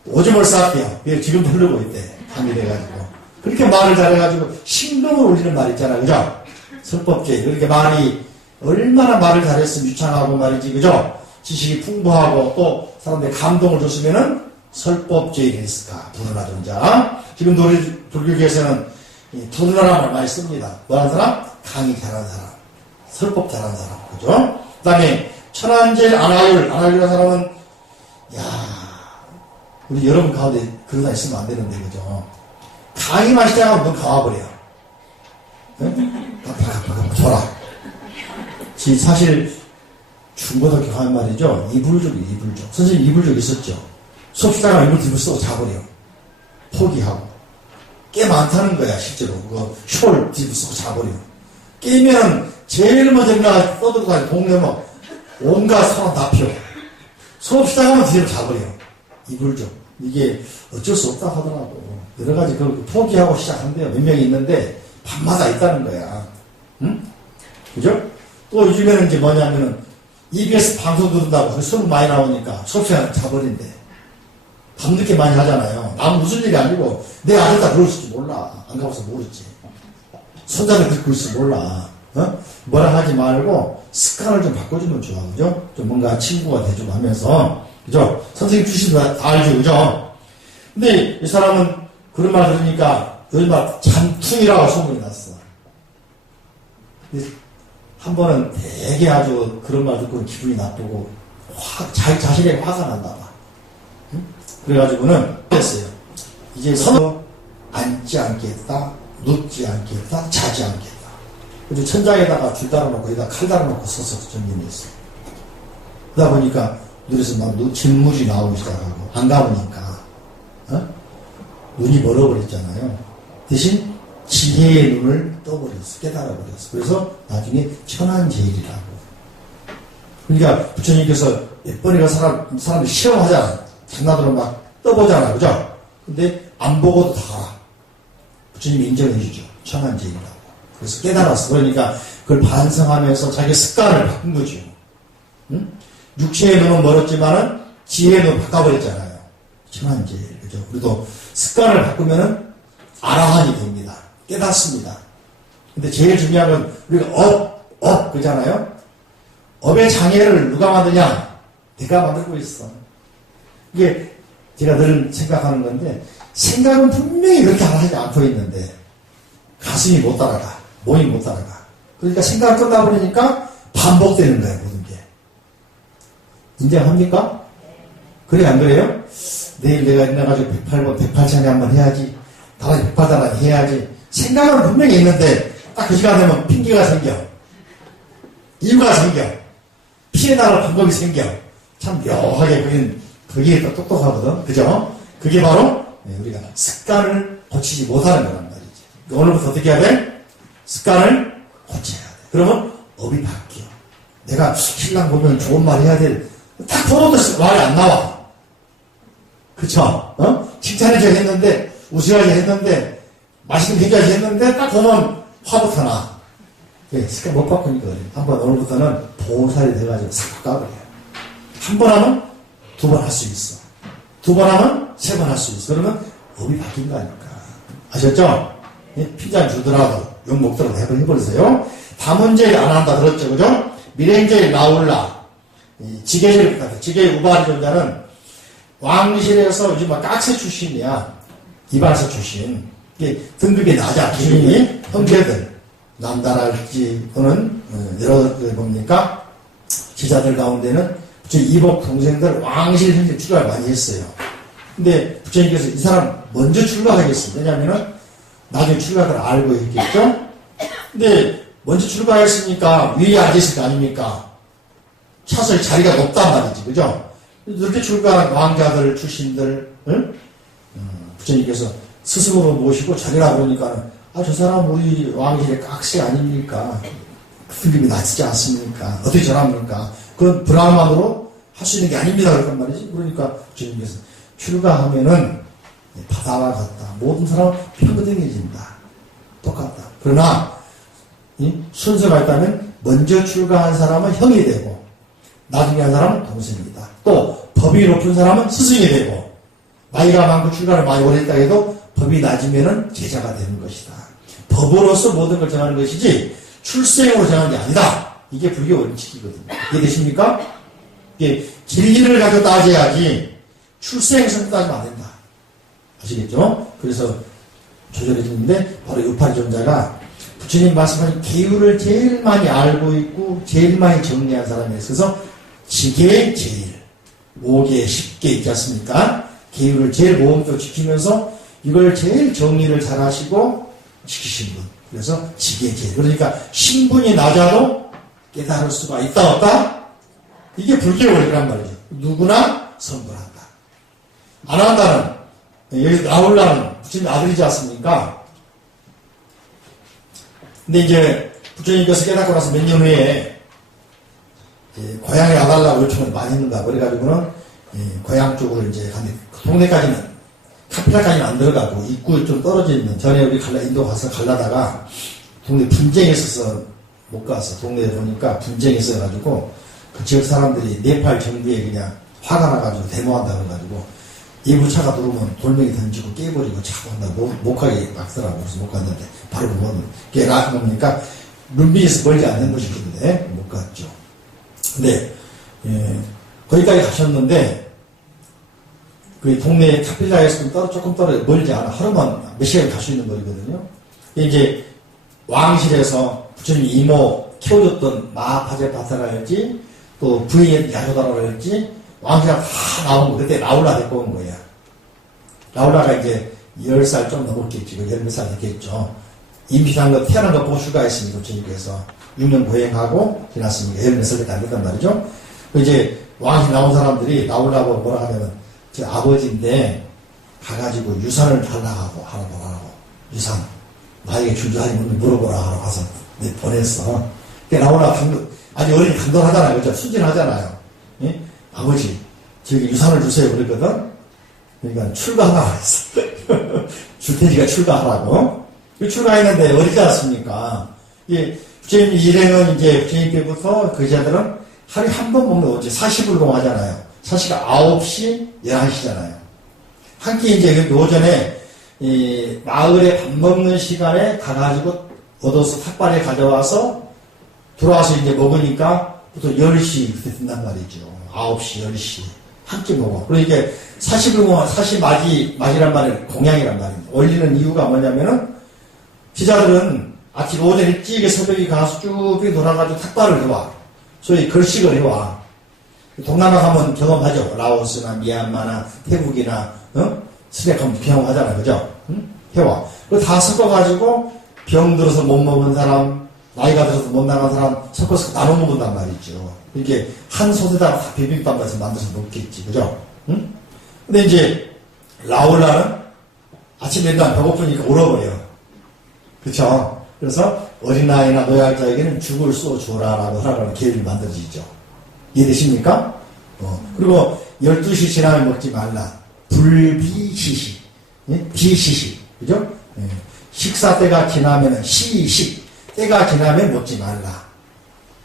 오줌을 쌌대요. 그게 지금도 흐르고 있대. 강의돼가지고. 그렇게 말을 잘해가지고 신경을 올리는 말 있잖아, 그죠? 설법제. 그렇게 말이, 얼마나 말을 잘했으면 유창하고 말이지, 그죠? 지식이 풍부하고 또 사람들이 감동을 줬으면은 설법제일이 있을까? 부르나 존자. 지금도 우리 불교계에서는 부르나라는 말 많이 씁니다. 뭐라는 사람? 강의 잘하는 사람. 설법 잘하는 사람. 그죠? 그 다음에 천안제일 아나율이라는 사람은, 야, 우리 여러분 가운데 그러다 있으면 안 되는데, 그죠? 강의만 시작하면 넌 가와버려. 줘라. 사실, 중고등학교 가면 말이죠. 이불족이에요, 이불족. 선생님 이불족 있었죠. 수업 시작하면 이불 들고 쓰고 자버려. 포기하고. 꽤 많다는 거야, 실제로. 그거 숄 들고 쓰고 자버려. 깨면 제일 먼저 떠들고 다니 동네 뭐 온갖 사람 다 펴. 수업 시작하면 뒤로 자버려. 이불족. 이게 어쩔 수 없다 하더라고. 여러 가지 그 포기하고 시작한대요. 몇 명이 있는데 밤마다 있다는 거야. 응? 그죠? 또 요즘에는 이제 뭐냐면은 EBS 방송 들은다고 술 많이 나오니까 소피아 자버린대. 밤늦게 많이 하잖아요. 난 무슨 일이 아니고 내 아들다 그럴지 몰라. 안 가봐서 모르지. 손자들 듣고 있어 몰라. 어? 뭐라 하지 말고 습관을 좀 바꿔주면 좋아. 그죠? 좀 뭔가 친구가 대좀 하면서. 그죠? 선생님 주신 거 다 알죠. 그죠? 근데 이 사람은 그런 말 들으니까 요즘 막 잔퉁이라고 소문이 났어. 한 번은 되게 아주 그런 말 듣고 기분이 나쁘고 자기 자신에게 화가 났나 봐. 응? 그래가지고는 했어요. 이제 서로 앉지 않겠다, 눕지 않겠다, 자지 않겠다. 그래서 천장에다가 줄 달아놓고 여기다 칼 달아놓고 서서 정리했어요. 그러다 보니까 눈에서 막 진물이 나오기 시작하고 안 가보니까 어? 눈이 멀어버렸잖아요. 대신 지혜의 눈을 떠버렸어. 깨달아버렸어. 그래서 나중에 천안제일이라고. 그러니까 부처님께서 몇 번이가 사람들 시험하잖아. 장난으로 막 떠보잖아. 그죠? 근데 안 보고도 다 알아. 부처님이 인정해주죠. 천안제일이라고. 그래서 깨달았어. 그러니까 그걸 반성하면서 자기 습관을 바꾼 거죠. 응? 육체의 눈은 멀었지만은 지혜의 눈을 바꿔버렸잖아요. 천안제일. 그죠? 우리도 습관을 바꾸면은 아라한이 됩니다. 깨닫습니다. 근데 제일 중요한 건 우리가 그러잖아요. 업의 장애를 누가 만드냐? 내가 만들고 있어. 이게 제가 늘 생각하는 건데 생각은 분명히 그렇게 하지 않고 있는데 가슴이 못 따라가. 몸이 못 따라가. 그러니까 생각을 끝나버리니까 반복되는 거예요. 모든 게. 인정합니까? 그래 안 그래요? 내일 내가 일어나가지고 108번 108차례 한번 해야지. 다른 108단원 해야지. 생각은 분명히 있는데 딱 그 시간 되면 핑계가 생겨. 이유가 생겨. 피해 나갈 방법이 생겨. 참 묘하게 그게 또 똑똑하거든. 그죠? 그게 바로 우리가 습관을 고치지 못하는 거란 말이지. 오늘부터 어떻게 해야 돼? 습관을 고쳐야 돼. 그러면 업이 바뀌어. 내가 신랑 보면 좋은 말 해야 돼. 딱 보고도 말이 안 나와. 그쵸? 칭찬해줘야 했는데 웃어야지 했는데 맛있는 얘기하지 했는데 딱 보면 화부터 나. 습관 못 바꾸니까 그래. 한번 오늘부터는 보살이 돼가지고 싹 바꿔버려요. 한 번 하면 두 번 할 수 있어. 두 번 하면 세 번 할 수 있어. 그러면 법이 바뀐다니까. 아셨죠? 피자 주더라도 욕 먹더라도 해버리세요. 다문제일 안 한다 들었죠? 그죠? 밀행제일 나올라. 지계일 같아. 지계일 우바리 존자는 왕실에서 요즘 막 깍새 출신이야. 이발사 출신. 이게 등급이 낮아. 기준이 형제들. 남달할지 또는 여러 뭡니까? 지자들 가운데는 이복 동생들 왕실 현재 출가를 많이 했어요. 근데 부처님께서 이 사람 먼저 출가하겠습니다. 왜냐면은 나중에 출가를 알고 있겠죠? 근데 먼저 출가했으니까 위에 앉으실 거 아닙니까? 차설 자리가 높단 말이지. 그죠? 이렇게 출가한 왕자들 출신들 부처님께서 스승으로 모시고 자리라 보니까는 저 사람 우리 왕실의 깍새 아닙니까? 등급이 낮지 않습니까? 어떻게 전합니까? 그건 브라만으로 할 수 있는 게 아닙니다. 그랬단 말이지. 그러니까 주님께서 출가하면은 바다와 같다. 모든 사람은 평등해진다. 똑같다. 그러나 순서가 있다면 먼저 출가한 사람은 형이 되고 나중에 한 사람은 동생이다. 또 법이 높은 사람은 스승이 되고 나이가 많고 출가를 많이 오래 했다 해도 법이 낮으면은 제자가 되는 것이다. 법으로서 모든 걸 정하는 것이지 출생으로 정하는 게 아니다. 이게 불교 원칙이거든요. 이해되십니까? 이게 진리를 가지고 따져야지 출생에서 따지면 안 된다. 아시겠죠? 그래서 조절해주는데 바로 유팔존자가 부처님 말씀하신 기율을 제일 많이 알고 있고 제일 많이 정리한 사람에 있어서 지계 제일 5개 10개 있지 않습니까? 기율을 제일 모험도 지키면서 이걸 제일 정리를 잘 하시고 지키신 분. 그래서 지계 제일. 그러니까 신분이 낮아도 깨달을 수가 있다 없다? 이게 불교 원리란 말이죠. 누구나 선불한다. 안 한다는 여기 나올라는 부처님 아들이지 않습니까? 근데 이제 부처님께서 깨닫고 나서 몇 년 후에 고향에 와달라고 요청을 많이 했는가. 그래가지고는 고향 쪽으로 이제 가는데 그 동네까지는 카피라까지는 안 들어가고 입구 좀 떨어져 있는 전에 우리 인도 가서 갈라다가 동네 분쟁이 있어서 못 가서 동네에 보니까 분쟁이 있어가지고 그 지역 사람들이 네팔 정부에 그냥 화가 나가지고 데모한다 그래가지고 예부차가 들어오면 돌멩이 던지고 깨버리고 차고 한다 못 가게 막더라고. 그래서 못 갔는데 바로 그게 뭡니까 룸비에서 멀지 않는 곳이었는데 못 갔죠. 근데 거기까지 가셨는데 그 동네 카필라에서 조금 떨어져 멀지 않아. 하루만 몇 시간 갈 수 있는 거리거든요. 이제 왕실에서 부처님 이모 키워줬던 마파제파타라든지 또 부인의 야효다라든지 왕실가 다 나온 거. 그때 라울라 데리고 온 거야. 라울라가 이제 10살 좀 넘었겠지. 10살 됐겠죠. 임신한 거, 태어난 거 보고 휴가했으니까 부처님께서 6년 보행하고 지났으니까 14살밖에 안 됐단 말이죠. 이제 왕실 나온 사람들이 라울라고 뭐라 하면은 제 아버지인데 가가지고 유산을 달라고 하라고 유산 나에게 준주하니 물어보라 하라고 가서 보냈어. 그러니까 라울라 아주 어린이 강도하잖아요. 그죠? 순진하잖아요. 예? 아버지 저기 유산을 주세요 그랬거든. 그러니까 출가하라고 했어. 줄 테니까 출가하라고. 출가했는데 어리지 않습니까? 예, 부처님 일행은 이제 부처님 때부터 그 자들은 하루에 한 번 먹는 거지. 40불공 하잖아요. 사시가 9시, 11시잖아요. 한 끼 이제 오전에 이 마을에 밥 먹는 시간에 가가지고 얻어서 탑발에 가져와서 들어와서 이제 먹으니까 보통 10시 그때 된단 말이죠. 9시, 10시. 한 끼 먹어. 그러니까 40불공, 40맞이란 말은 공양이란 말입니다. 올리는 이유가 뭐냐면은 기자들은 아침 오전 일찍에 새벽에 가서 쭉 돌아가지고 탁발을 해와. 소위 걸식을 해와. 동남아 가면 경험하죠. 라오스나 미얀마나 태국이나 스낵하면 경험하잖아요. 그죠? 응? 해와. 그거 다 섞어가지고 병 들어서 못 먹은 사람, 나이가 들어서 못 나간 사람 섞어서 나눠 먹는단 말이죠. 이렇게 한 솥에다가 다 비빔밥에서 만들어서 먹겠지. 그죠? 응? 근데 이제 라울라는 아침에 일단 배고프니까 울어버려. 그쵸? 그래서 어린아이나 노약자에게는 죽을 쏘주라라고 하라고 계획이 만들어지죠. 이해되십니까? 그리고 12시 지나면 먹지 말라. 불비시식. 예? 비시식. 그죠? 예. 식사 때가 지나면 시식. 때가 지나면 먹지 말라.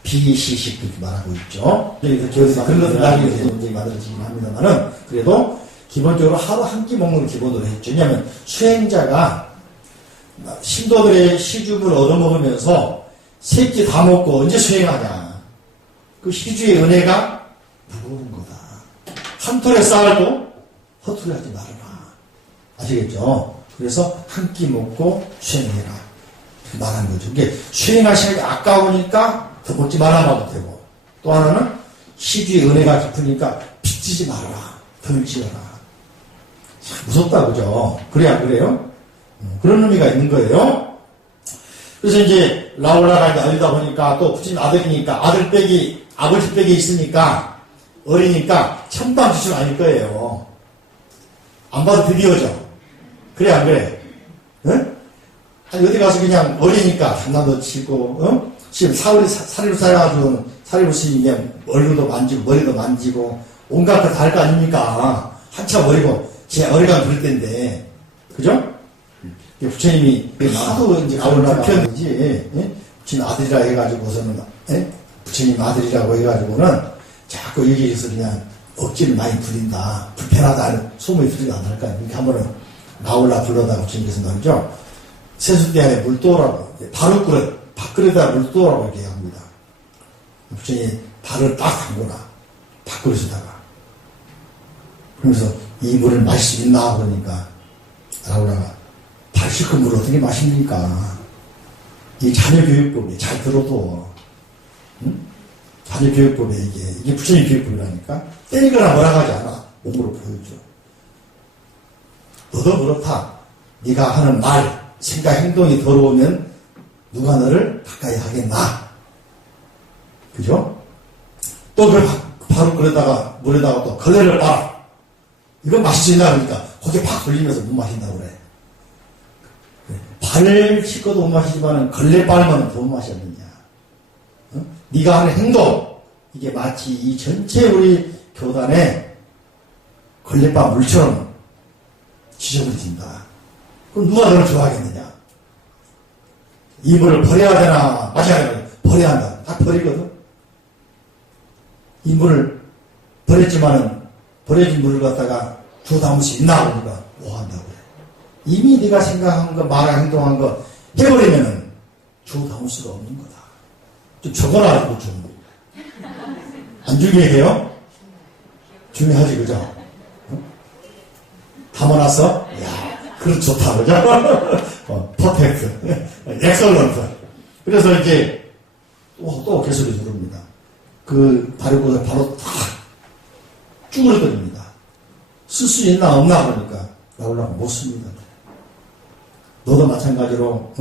비시식 그렇게 말하고 있죠. 그래서 그런 것들 나중에 문제가 만들어지긴 합니다만은 그래도 기본적으로 하루 한 끼 먹는 걸 기본으로 했죠. 왜냐하면 수행자가 신도들의 시중을 얻어먹으면서 세 끼 다 먹고 언제 수행하냐. 그 시주의 은혜가 무거운 거다. 한 톨에 쌓아도 허투루 하지 말아라. 아시겠죠? 그래서 한 끼 먹고 수행해라. 말한 거죠. 이게 수행할 시간이 아까우니까 더 먹지 말아봐도 되고 또 하나는 시주의 은혜가 깊으니까 빚지지 말아라. 덜 지어라. 참 무섭다. 그죠? 그래 안 그래요? 그런 의미가 있는 거예요. 그래서 이제 라울라가 어리다 보니까 또 부친 아들이니까 아버지 빽이 있으니까 어리니까 천방지축 아닐 거예요. 안 봐도 드디어죠. 그래 안 그래? 응? 아니 어디 가서 그냥 어리니까 장난도 치고 지금 사리로 살아가지고 사리로 쓰니 그냥 얼굴도 만지고 머리도 만지고 온갖 걸 다 할 거 아닙니까? 한참 어리고 제 어리가 그럴 때인데 그죠? 부처님이 하도 이제 가을날 편이지, 예? 부처님 아들이라 해가지고서는, 예? 부처님 아들이라고 해가지고는 자꾸 여기에서 그냥 억지를 많이 부린다, 불편하다, 소문이 들리지 않을까. 이렇게 한 번은 나올라 불러다가 부처님께서 말이죠. 세수대 안에 물 떠오라고, 발을 밥그릇에다 물 떠오라고 이렇게 합니다. 부처님이 발을 딱 담거나, 밥그릇에다가. 그러면서 이 물을 마실 수 있나 그러니까, 나올라가 발 씻고 물 어떻게 마십니까? 이 자녀교육법에 잘 들어도, 응? 자녀교육법에 이게 부처님 교육법이라니까? 때리거나 뭐라 하지 않아. 몸으로 보여줘. 너도 그렇다. 네가 하는 말, 생각, 행동이 더러우면 누가 너를 가까이 하겠나? 그죠? 또 바로 그러다가 물에다가 또 걸레를 빨아. 이건 마실 수 있나 그러니까 거기에 팍 돌리면서 못 마신다고 그래. 발을 씻고도 못 마시지만 걸레 빨면 못 마셨느냐. 어? 네가 하는 행동 이게 마치 이 전체 우리 교단에 걸레바 물처럼 지저분해진다. 그럼 누가 너를 좋아하겠느냐? 이 물을 버려야 되나 마셔야 되나? 버려야 한다. 다 버리거든. 이 물을 버렸지만은 버려진 물을 갖다가 주워 담을 수 있나 보니까 뭐 한다고 그래. 이미 네가 생각한 거, 말한 행동한 거 해버리면은 주워 담을 수가 없는 거다. 좀 적어놔라고 좀. 안 중요해요? 중요하지, 그죠? 어? 담아놨어? 야, 그럼 좋다, 그죠? 퍼펙트. 엑설런트. 그래서 이제 또 개소리 들읍니다. 그 다리보다 바로 탁 쭈그러듭니다. 쓸 수 있나 없나 그러니까 나오려고 못 씁니다. 너도 마찬가지로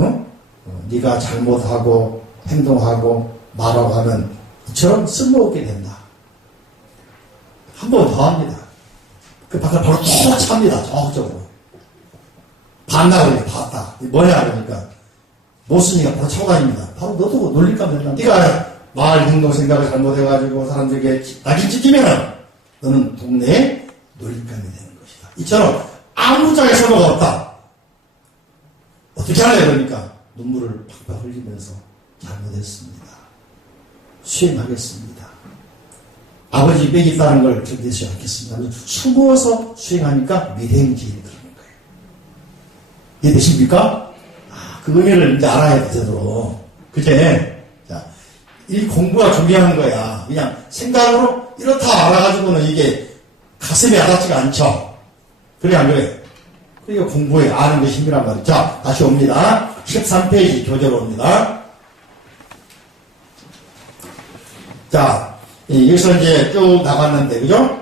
네가 잘못하고 행동하고 말하고 하면 이처럼 쓸모없게 된다. 한 번 더 합니다. 그 바깥 바로 톡 찹니다. 적극적으로. 봤나 그러니 봤다. 뭐냐 그러니까 못 쓰니까 바로 차고 다닙니다. 바로 너도 놀릴까 말까. 네가 말, 행동, 생각을 잘못해가지고 사람들에게 낙인 찍히면은 너는 동네에 놀림감이 되는 것이다. 이처럼 아무 짝에 설모가 없다. 어떻게 하냐 그러니까 눈물을 팍팍 흘리면서 잘못했습니다. 수행하겠습니다. 아버지 빽이 있다는 걸 견디지 않겠습니다. 숨어서 수행하니까 미행지인이 그러는 거예요. 이해되십니까? 그 의미를 이제 알아야 돼, 제대로. 그제? 자, 이 공부가 중요한 거야. 그냥 생각으로 이렇다 알아가지고는 이게 가슴에 와닿지가 않죠. 그래, 안 그래? 그러니까 공부에 아는 게 힘이란 말이죠. 자, 다시 옵니다. 13페이지 교재로 옵니다. 자, 여기서 이제 쭉 나갔는데, 그죠?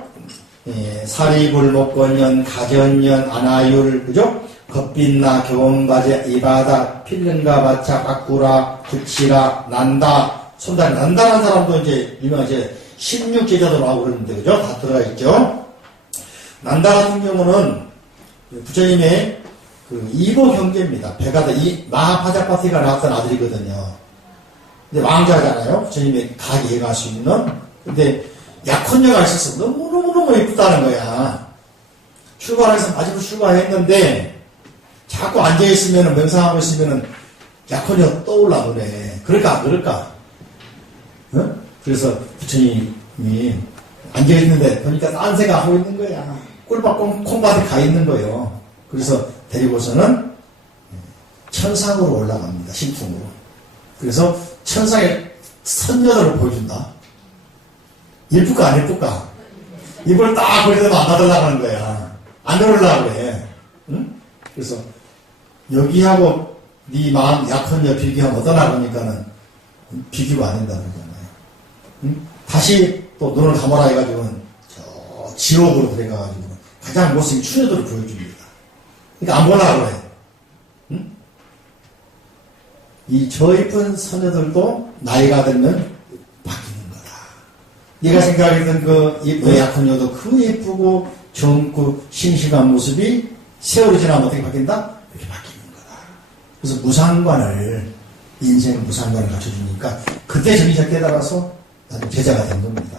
사리불목권년, 가전년, 안하율, 그죠? 겉빛나, 교원바제, 이바다, 필름가, 바차, 가꾸라, 구치라, 난다, 손다, 난다라는 사람도 이제 유명한 이제 16제자도 나오고 그러는데, 그죠? 다 들어가 있죠? 난다 같은 경우는 부처님의 그 이보 형제입니다. 배가다, 마하파자파티가 낳았던 아들이거든요. 근데 왕자잖아요. 부처님의 가게 이해갈 수 있는. 근데 약혼녀가 있어서 너무너무 예쁘다는 거야. 출가해서 마지막 출가했는데, 자꾸 앉아있으면, 명상하고 있으면, 약혼녀 떠올라 그래. 그럴까, 안 그럴까? 어? 그래서 부처님이 앉아있는데, 보니까 딴 생각 하고 있는 거야. 꿀밭 콩밭에 가 있는 거예요. 그래서 데리고서는 천상으로 올라갑니다. 신풍으로. 그래서 천상에 선녀들을 보여준다. 예쁠까, 안 예쁠까? 이걸 딱 보여주면 안 받으려고 하는 거야. 안 들으려고 그래. 응? 그래서 여기하고 네 마음 약혼녀 비교하면 어떠나 그러니까는 비교가 안 된다는 거잖아요. 응? 다시 또 눈을 감아라 해가지고는 저 지옥으로 들어가가지고 가장 못생긴 추녀들을 보여줍니다. 그러니까 안 보려고 그래. 응? 이 저 예쁜 선녀들도 나이가 들면 바뀌는 거다. 네가 생각했던 그 약혼녀도 그 예쁘고 젊고 싱싱한 모습이 세월이 지나면 어떻게 바뀐다? 이렇게 바뀌는 거다. 그래서 무상관을, 인생 무상관을 갖춰주니까 그때 정신을 깨달아서 나는 제자가 된 겁니다.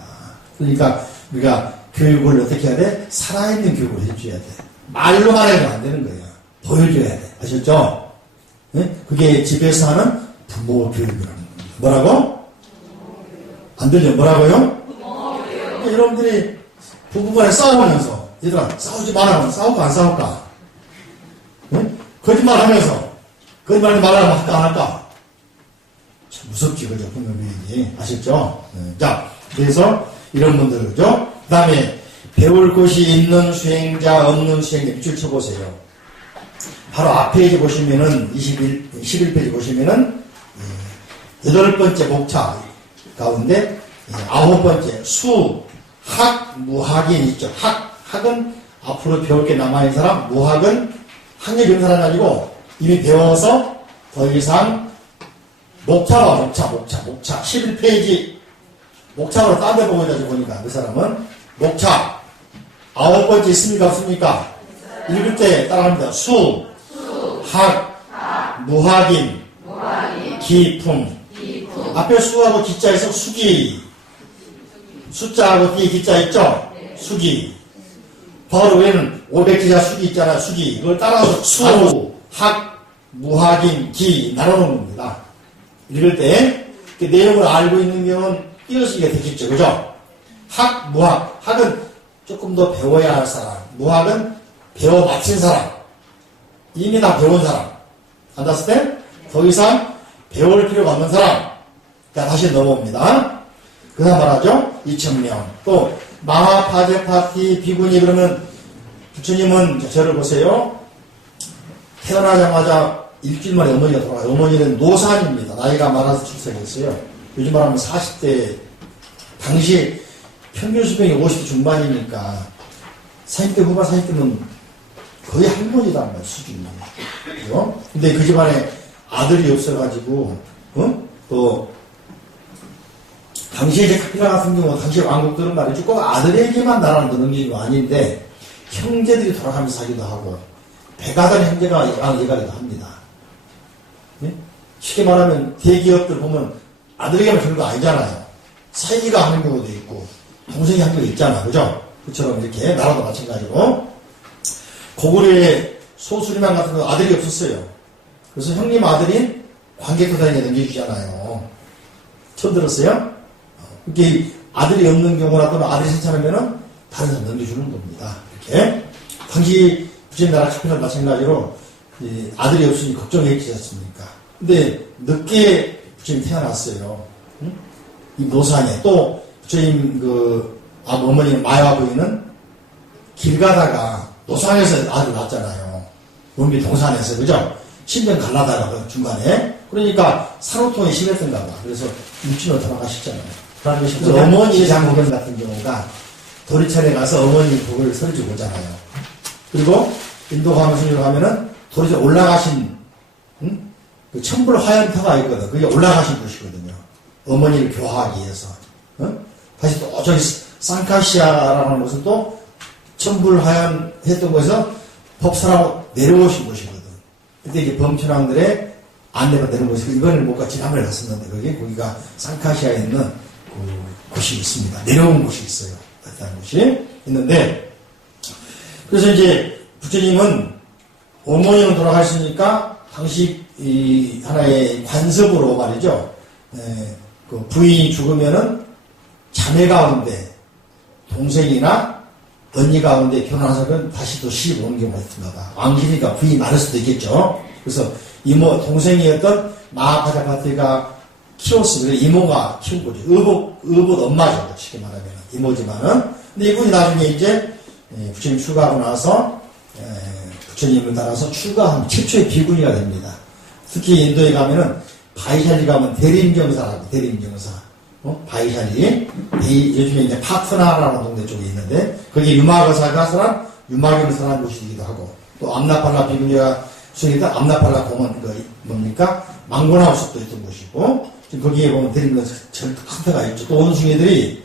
그러니까 우리가 교육을 어떻게 해야 돼? 살아있는 교육을 해줘야 돼. 말로만 해도 안 되는 거야. 보여줘야 돼. 아셨죠? 네? 그게 집에서 하는 부모 교육이라는 겁니다. 뭐라고? 안 들려? 뭐라고요? 그러니까 여러분들이 부부간에 싸우면서 얘들아 싸우지 말라고 싸울까 안 싸울까? 네? 거짓말 하면서 거짓말 말하면 할까 안 할까? 참 무섭지 그죠? 분명히 아셨죠? 네. 자 그래서 이런 분들 그죠? 그 다음에 배울 곳이 있는 수행자 없는 수행자 밑줄 쳐보세요. 바로 앞에 이제 보시면은 11페이지 보시면은 8번째 목차 가운데 9번째 수, 학, 무학인 있죠. 학은 앞으로 배울 게 남아있는 사람, 무학은 학력 배운 사람이 아니고 이미 배워서 더 이상 목차와 목차 11페이지 목차로 딴 데 보고 있다지 보니까 그 사람은 목차 9번째 있습니까 없습니까? 읽을 때 따라합니다. 수, 학, 무학인, 기품. 앞에 수하고 기자에서 수기. 숫자하고 뒤에 기자 있죠? 수기. 바로 위에는 500기자 수기 있잖아요. 수기. 이걸 따라서 수, 학, 무학인, 기 나눠놓은 겁니다. 읽을 때 그 내용을 알고 있는 경우는 띄어쓰기가 되겠죠. 그죠? 학, 무학. 학은 조금 더 배워야 할 사람. 무학은 배워 마친 사람. 이미 다 배운 사람. 안다스텐? 더 이상 배울 필요가 없는 사람. 자, 다시 넘어옵니다. 그 다음 말하죠. 2,000명. 또, 마하파제파티 비구니 그러면 부처님은 저를 보세요. 태어나자마자 일주일 만에 어머니가 돌아가요. 어머니는 노산입니다. 나이가 많아서 출생했어요. 요즘 말하면 40대, 당시 평균 수명이 50대 중반이니까 40대 후반, 40대면 거의 할머니단 말이에요. 수준이. 그죠? 근데 그 집안에 아들이 없어가지고, 또, 당시에 이제 카피라 같은 경우, 당시 왕국들은 말이죠. 꼭 아들에게만 나라는 넘기는 거 아닌데, 형제들이 돌아가면서 하기도 하고, 배가던 형제가 예가기도 합니다. 네? 쉽게 말하면 대기업들 보면 아들에게만 주는 거 아니잖아요. 사이가 하는 경우도 있고, 동생이 하는 경우도 있잖아. 그죠? 그처럼 이렇게, 나라도 마찬가지로. 고구려의 소수리만 같은 거 아들이 없었어요. 그래서 형님 아들인 관객도단에게 넘겨주잖아요. 처음 들었어요? 이렇게 아들이 없는 경우나 또는 아들이 생산하면은 다른 사람 넘겨주는 겁니다. 이렇게. 당시 부처님 나라 카피라 마찬가지로 아들이 없으니 걱정했지 않습니까? 근데 늦게 부처님 태어났어요. 응? 이 노산에. 또 부처님 어머니는 마야 부인은 길 가다가 노산에서 아들 낳았잖아요. 원비 동산에서. 그죠? 신전 갈라다가 그 중간에. 그러니까 산후통이 심했던가 봐. 그래서 육신으로 돌아가셨잖아요. 그래서 어머니 장국연 같은 경우가 도리천에 가서 어머니 복을 설주고 오잖아요. 그리고 인도 가면서 가면은 도리천 올라가신, 그 천불 화연터가 있거든. 그게 올라가신 곳이거든요. 어머니를 교화하기 위해서. 다시 또 저기 산카시아라는 곳은 또 천불 화연 했던 곳에서 법사라고 내려오신 곳이거든. 그때 이제 범천왕들의 안내가 되는 곳이고, 이번에는 못 가, 지난번에 갔었는데, 거기가 산카시아에 있는 그 곳이 있습니다. 내려온 곳이 있어요. 그런 곳이 있는데, 그래서 이제 부처님은 어머니는 돌아가셨으니까, 당시 이 하나의 관습으로 말이죠. 그 부인이 죽으면은 자매 가운데, 동생이나 언니 가운데 결혼한 사람은 다시 또 시집 오는 경우가 있습니다. 왕실이니까 부인이 많을 수도 있겠죠. 그래서 이모, 동생이었던 마하파자파티가 키웠으면 이모가 키운 거죠. 의붓 엄마죠. 쉽게 말하면. 이모지만은. 근데 이분이 나중에 이제 부처님 출가하고 나서 부처님을 따라서 출가한 최초의 비구니가 됩니다. 특히 인도에 가면은 바이샬리 가면 대림정사라고, 대림정사. 바이샬리. 요즘에 이제 파트나라는 동네 쪽에 있는데, 거기 유마거사가 사람, 유마경을 사는 곳이기도 하고, 또 암나팔라 비구니가 수행이다 암나팔라 공원, 뭡니까? 망고나우스도 있던 곳이고, 지금 거기에 보면 대림정사 큰 데가 있죠. 또 원숭이들이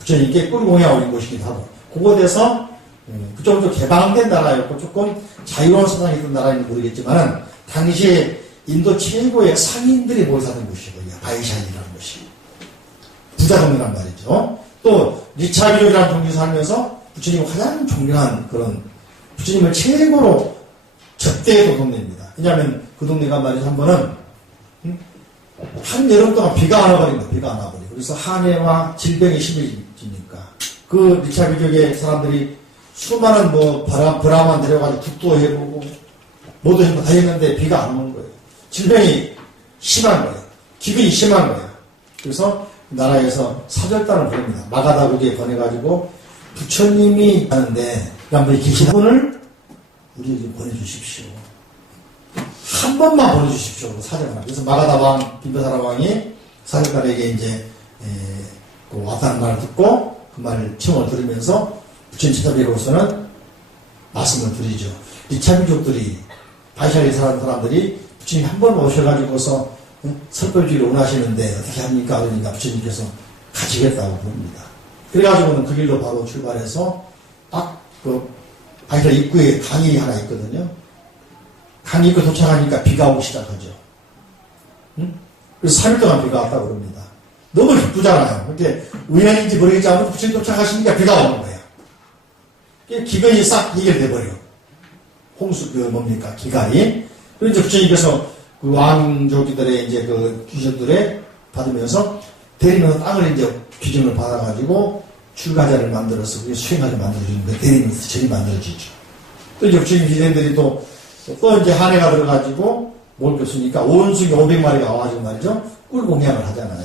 부처님께 꿀공에 올린 곳이기도 하고, 그곳에서, 그쪽은 좀 개방된 나라였고, 조금 자유로운 세상이 있던 나라인지 모르겠지만은, 당시에 인도 최고의 상인들이 모여 사는 곳이거든요. 바이샬리라는 곳이. 부자동이란 말이죠. 또 리차비족이라는 종교 살면서 부처님이 가장 존경한 그런 부처님을 최고로 접대했던 동네입니다. 왜냐하면 그 동네가 말이죠. 한 번은 한 여름 동안 비가 안 와버립니다. 비가 안 와버리고. 그래서 한해와 질병이 심해지니까 그 리차비족의 사람들이 수많은 브라만 내려가지고 국도 해보고 모두 해보고 다 했는데 비가 안 오는 거예요. 질병이 심한 거예요. 기근이 심한 거예요. 그래서 나라에서 사절단을 보냅니다. 마가다국에 보내가지고 부처님이 하는데 한번 계신 분을 우리에게 보내주십시오. 한 번만 보내주십시오. 사절단. 그래서 마가다 왕, 빈바사라 왕이 사절단에게 이제 그 왔다는 말을 듣고 그 말을 청을 들으면서 부처님 찾아뵈고서는 말씀을 드리죠. 이 차민족들이 바이샬리 사는 사람들이 부처님 한 번 오셔가지고서 설법주의를 원하시는데 어떻게 합니까? 그러니까 부처님께서 가시겠다고 봅니다. 그래가지고는 그 길로 바로 출발해서 딱 그 바이샬 입구에 강이 하나 있거든요. 강 입구 도착하니까 비가 오기 시작하죠. 그래서 3일 동안 비가 왔다고 그럽니다. 너무 기쁘잖아요. 그렇게 우연인지 모르겠지만 부처님 도착하시니까 비가 오는 거예요. 기근이 싹 해결돼 버려. 홍수 뭡니까 기간이. 그리고 이제 부처님께서 그 왕족들의 이제 그 귀족들의 받으면서 대리면서 땅을 이제 귀정을 받아가지고 출가자를 만들어서 그게 수행하게 만들어주는 거 대리면서 절이 만들어지죠. 또 이제 부처님 기생들이 또 이제 한 해가 들어가지고 뭘 줬으니까 온숭이 500마리가 와가지고 말이죠 꿀공양을 하잖아요.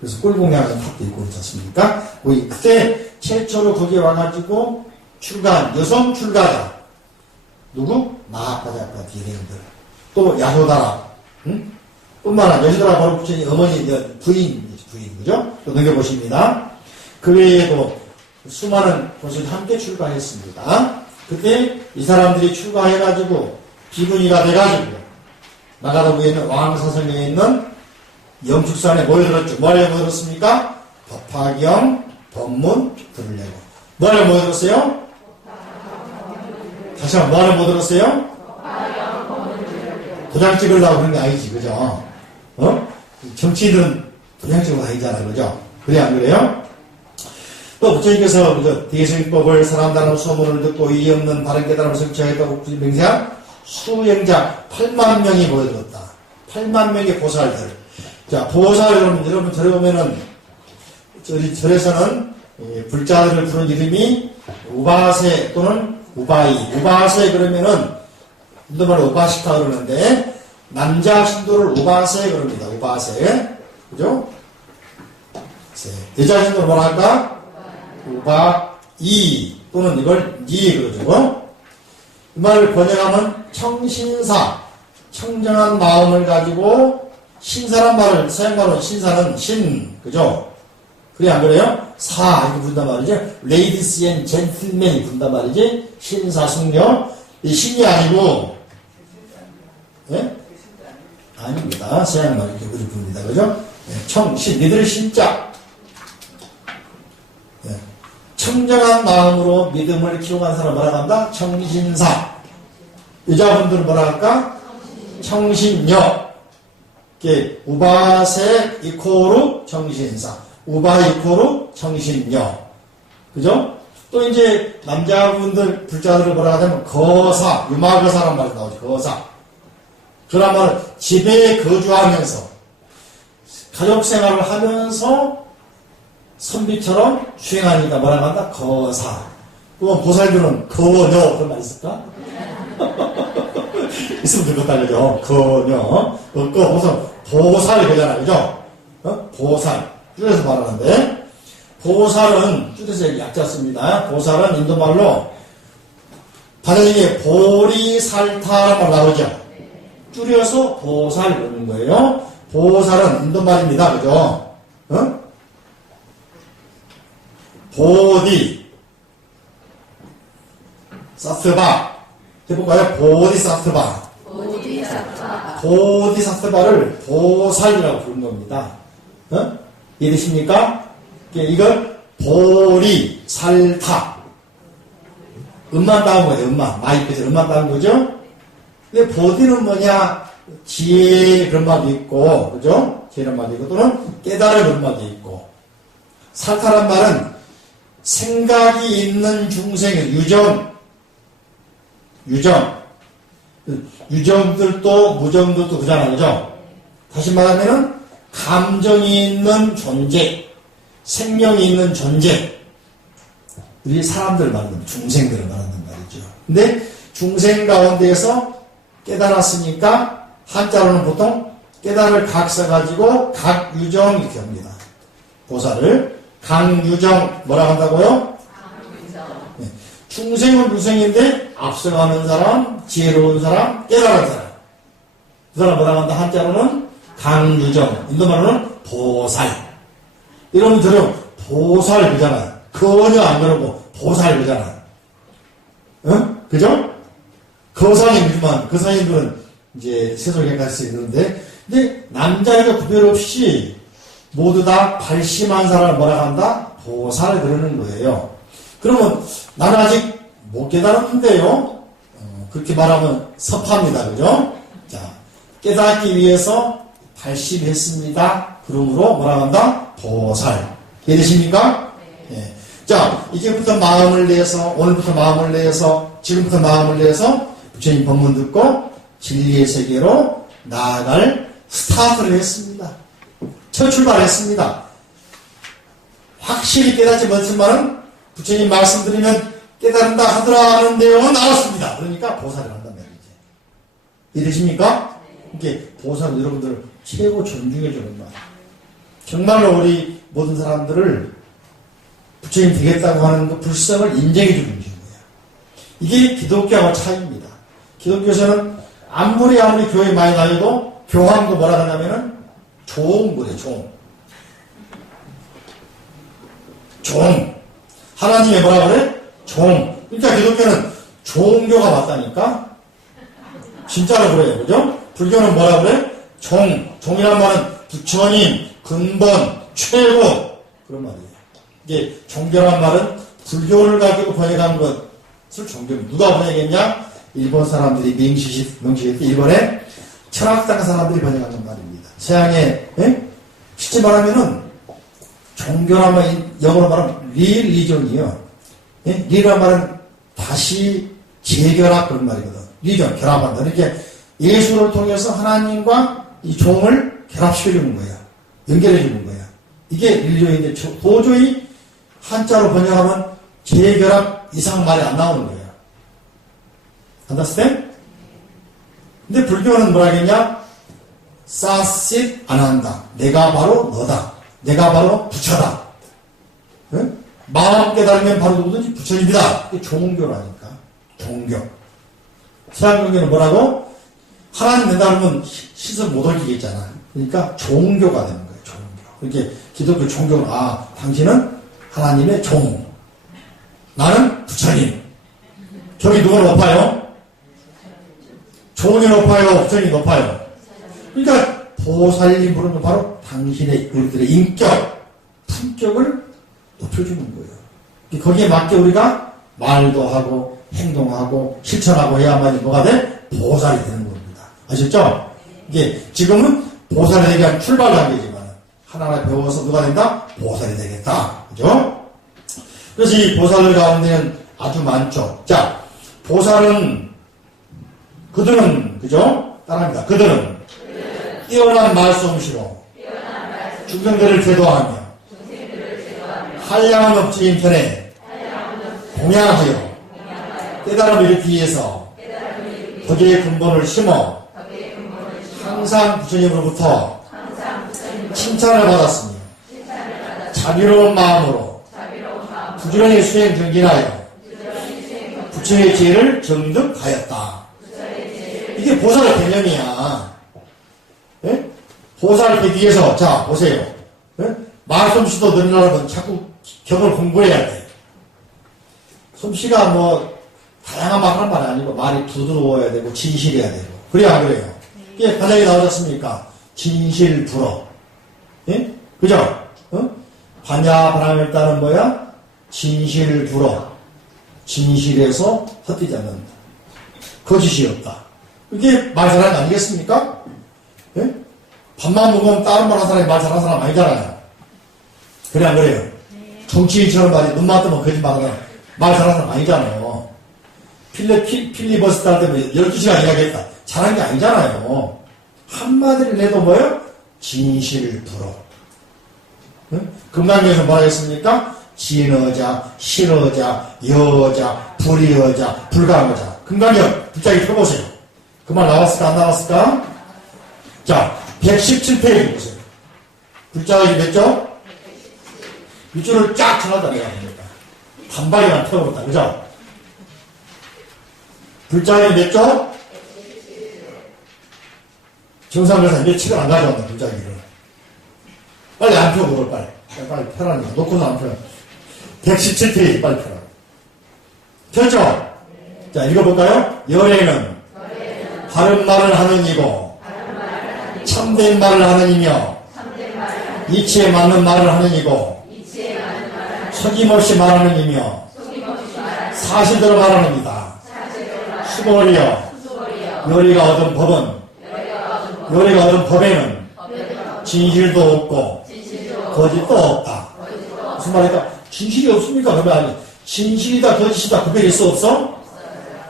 그래서 꿀공양은 탑도 있고 그렇지 않습니까? 그때 최초로 거기에 와가지고 출가한 여성 출가자 누구? 마하파자파 비행들 또 야소다라 응? 뿐만 아니라 여시다라 바로 부처님 어머니 부인 그죠? 또 넘겨보십니다. 그 외에도 수많은 곳을 함께 출가했습니다. 그때 이 사람들이 출가해가지고 비군이가 돼가지고 나가다부에 있는 왕사성에 있는 영축산에 모여들었죠. 뭐에 모여들었습니까? 법화경, 법문, 글을 내고. 뭐에 모여들었어요? 다시 한번 뭐에 모여들었어요? 도장 찍으려고 그런 게 아니지, 그죠? 정치인들은 도장 찍으려고 아니잖아요, 그죠? 그래, 안 그래요? 또 부처님께서 대승법을 사람다는 소문을 듣고 이 없는 바른 깨달음을 성취하겠다고 맹세한 수행자 8만 명이 모여들었다. 8만 명의 보살들. 자, 보살 여러분 들어보면은 절에서는 불자들을 부르는 이름이 우바세 또는 우바이. 우바세 그러면은 인도말로 우바시카 그러는데 남자 신도를 우바세 그럽니다. 우바세. 그죠? 여자 신도를 뭐라 할까? 우바이 또는 이걸 니 그러죠. 이 말을 번역하면 청신사, 청정한 마음을 가지고 신사란 말을 사용하는 신사는 신, 그죠? 그래 안 그래요? 사 이렇게 부른단 말이죠. 레이디스 앤 젠틀맨이 부른단 말이지. 신사 숙녀 이 신이 아니고 예? 아닙니다. 서양 말 이렇게 그렇게 부릅니다. 그죠? 예, 청신 니들의 신자 예. 청정한 마음으로 믿음을 키워간 사람 뭐라고 한다? 청신사. 여자분들은 뭐라 할까? 청신녀. 우바세 이코르 청신사. 우바 이코르 청신녀. 그죠? 또 이제 남자분들, 불자들을 뭐라 하자면 거사, 유마거사란 말이 나오죠. 거사. 그런 말은 집에 거주하면서 가족 생활을 하면서 선비처럼 수행하니까 뭐라고 한다? 거사. 그럼 보살들은 거녀 그런 말 있을까? 있으면 되겠다 그죠? 거녀. 보살 그잖아 그죠? 보살. 줄여서 말하는데 보살은 줄여서 약자 씁니다. 보살은 인도말로 바다중에 보리살타라는 말 나오죠? 줄여서 보살 그러는 거예요. 보살은 인도말입니다. 그죠? 보디 사트바 해볼까요? 보디사트바 보디사트바를 보살이라고 부른 겁니다. 이해되십니까? 이걸 보리살타 음만 따온 거예요. 음만 마이크에서 음만 따온 거죠. 근데 보디는 뭐냐? 지혜 그런 말도 있고 그죠? 지혜란 말도 있고 또는 깨달음 그런 말도 있고 살타란 말은 생각이 있는 중생의 유정들도 무정들도 그잖아요. 그죠? 다시 말하면은 감정이 있는 존재, 생명이 있는 존재. 우리 사람들 말하는 중생들을 말하는 말이죠. 근데 중생 가운데에서 깨달았으니까 한자로는 보통 깨달을 각 써가지고 각유정 이렇게 합니다. 보살을 강유정 뭐라고 한다고요? 네. 중생은 유생인데 앞서가는 사람, 지혜로운 사람, 깨달은 사람. 그 사람 뭐라고 한다? 한자로는 강유정, 인도말로는 보살. 이런 들으면 보살 그잖아요. 거녀 안 그러고 보살 그잖아요. 그죠? 거상이지만 거상이들은 이제 세속에 갈 수 있는데, 근데 남자애가 구별 없이 모두 다 발심한 사람을 뭐라 한다? 보살 그러는 거예요. 그러면 나는 아직 못 깨달았는데요. 그렇게 말하면 섭합니다. 그죠? 자, 깨닫기 위해서 발심했습니다. 그러므로 뭐라 한다? 보살. 이해되십니까? 네. 자, 이제부터 마음을 내서, 오늘부터 마음을 내서, 지금부터 마음을 내서 부처님 법문 듣고 진리의 세계로 나아갈 스타트를 했습니다. 첫 출발했습니다. 확실히 깨닫지 못했지만은 부처님 말씀드리면 깨달은다 하더라 하는 내용은 알았습니다. 그러니까 보살을 한단 말이지. 이해되십니까? 이게 보살은 여러분들 최고 존중해주는 말. 정말로 우리 모든 사람들을 부처님 되겠다고 하는 그 불성을 인정해주는 거예요. 이게 기독교와 차이입니다. 기독교에서는 아무리 교회 많이 다녀도 교황도 뭐라 하냐면은 종 그래, 종. 종. 하나님의 뭐라 그래? 종. 그러니까 기독교는 종교가 맞다니까? 진짜로 그래요. 그죠? 불교는 뭐라 그래? 종. 종이란 말은 부처님, 근본, 최고. 그런 말이에요. 이게 종교란 말은 불교를 가지고 번역한 것을 종교는 누가 번역했냐? 일본 사람들이 명시했을 때 일본의 철학당 사람들이 번역한 말입니다. 서양의, 예? 쉽게 말하면은 종교라면 영어로 말하면 릴리전이요. 예? 릴이란 말은 다시 재결합 그런 말이거든. 리전, 결합한다. 이렇게 예수를 통해서 하나님과 이 종을 결합시켜주는 거야. 연결해주는 거야. 이게 릴리전인데 도저히 한자로 번역하면 재결합 이상 말이 안 나오는 거야. understand? 근데 불교는 뭐라 하겠냐? 싸짓 안 한다. 내가 바로 너다. 내가 바로 부처다. 응? 마음 깨달으면 바로 누구든지 부처님이다. 이게 종교라니까. 종교. 서양 종교는 뭐라고? 하나님 된다 그러면 시선 못 옮기겠잖아. 그러니까 종교가 되는 거예요. 종교. 이렇게 기독교 종교는 당신은 하나님의 종. 나는 부처님. 저기 누가 높아요? 종이 높아요? 부처님이 높아요? 그러니까 보살님 부르는 바로 당신의 우리들의 인격, 품격을 높여주는 거예요. 거기에 맞게 우리가 말도 하고 행동하고 실천하고 해야만 뭐가 돼? 보살이 되는 겁니다. 아셨죠? 이게 지금은 보살에 대한 출발 단계지만 하나하나 배워서 누가 된다? 보살이 되겠다. 그죠? 그래서 이 보살들 가운데는 아주 많죠. 자, 보살은 그들은 그죠? 따라합니다. 그들은 뛰어난 말솜씨로 중생들을 제도하며 한량한 업적인 편에 공양하여 깨달음을 일으키기 위해서 거기에 근본을 심어 항상 부처님으로부터 칭찬을 받았으며 자비로운 마음으로 부지런히 수행 정진하여 부처의 지혜를 정득하였다. 이게 보살의 개념이야. 예? 보살을 되기 위해서, 자, 보세요. 예? 말솜씨도 늘려면 자꾸 격을 공부해야 돼. 솜씨가 다양한 말 하는 말이 아니고, 말이 부드러워야 되고, 진실해야 되고. 그래야 안 그래요? 이게 간장이 나오지 않습니까? 진실, 불어. 예? 그죠? 반야바람을 따는 뭐야? 진실, 불어. 진실에서 헛되지 않는다. 거짓이 없다. 이게 말 잘하는 거 아니겠습니까? 예? 밥만 먹으면 다른 말 하는 사람이 말 잘하는 사람 아니잖아요. 그래, 안 그래요? 정치인처럼 말이 눈만 뜨면 거짓말 하는 사람, 말 잘하는 사람 아니잖아요. 필리버스터 할 때 12시간 이야기했다. 잘한 게 아니잖아요. 한마디를 내도 뭐예요? 진실, 불어. 예? 금강경에서 뭐라 했습니까? 진어자, 실어자, 여자, 불의어자, 불강어자. 금강경, 붙잡이 펴보세요. 그 말 나왔을까, 안 나왔을까? 자, 117페이지 보세요. 불자각이 몇 죠? 밑줄을 쫙 쳐놨다, 내가 보니까. 반발이만 태워봤다, 그죠? 불자각이 몇 죠? 정상에서 며칠을 안 가져왔다, 불자각이를. 빨리 안 펴, 그걸 빨리. 빨리 펴라니까. 놓고서 안 펴. 117페이지 빨리 펴라. 폈죠? 자, 읽어볼까요? 열애는 바른 말을 하는 이고 참된 말을 하는 이며 이치에 맞는 말을 하는 이고 서김없이 말하는 이며 사실대로 말하는 이다. 수고리여 요리가 얻은 법에는 진실도 없고 거짓도 없다. 무슨 말일까? 진실이 없습니까? 그러면 아니, 진실이다, 거짓이다, 구별일 수 없어?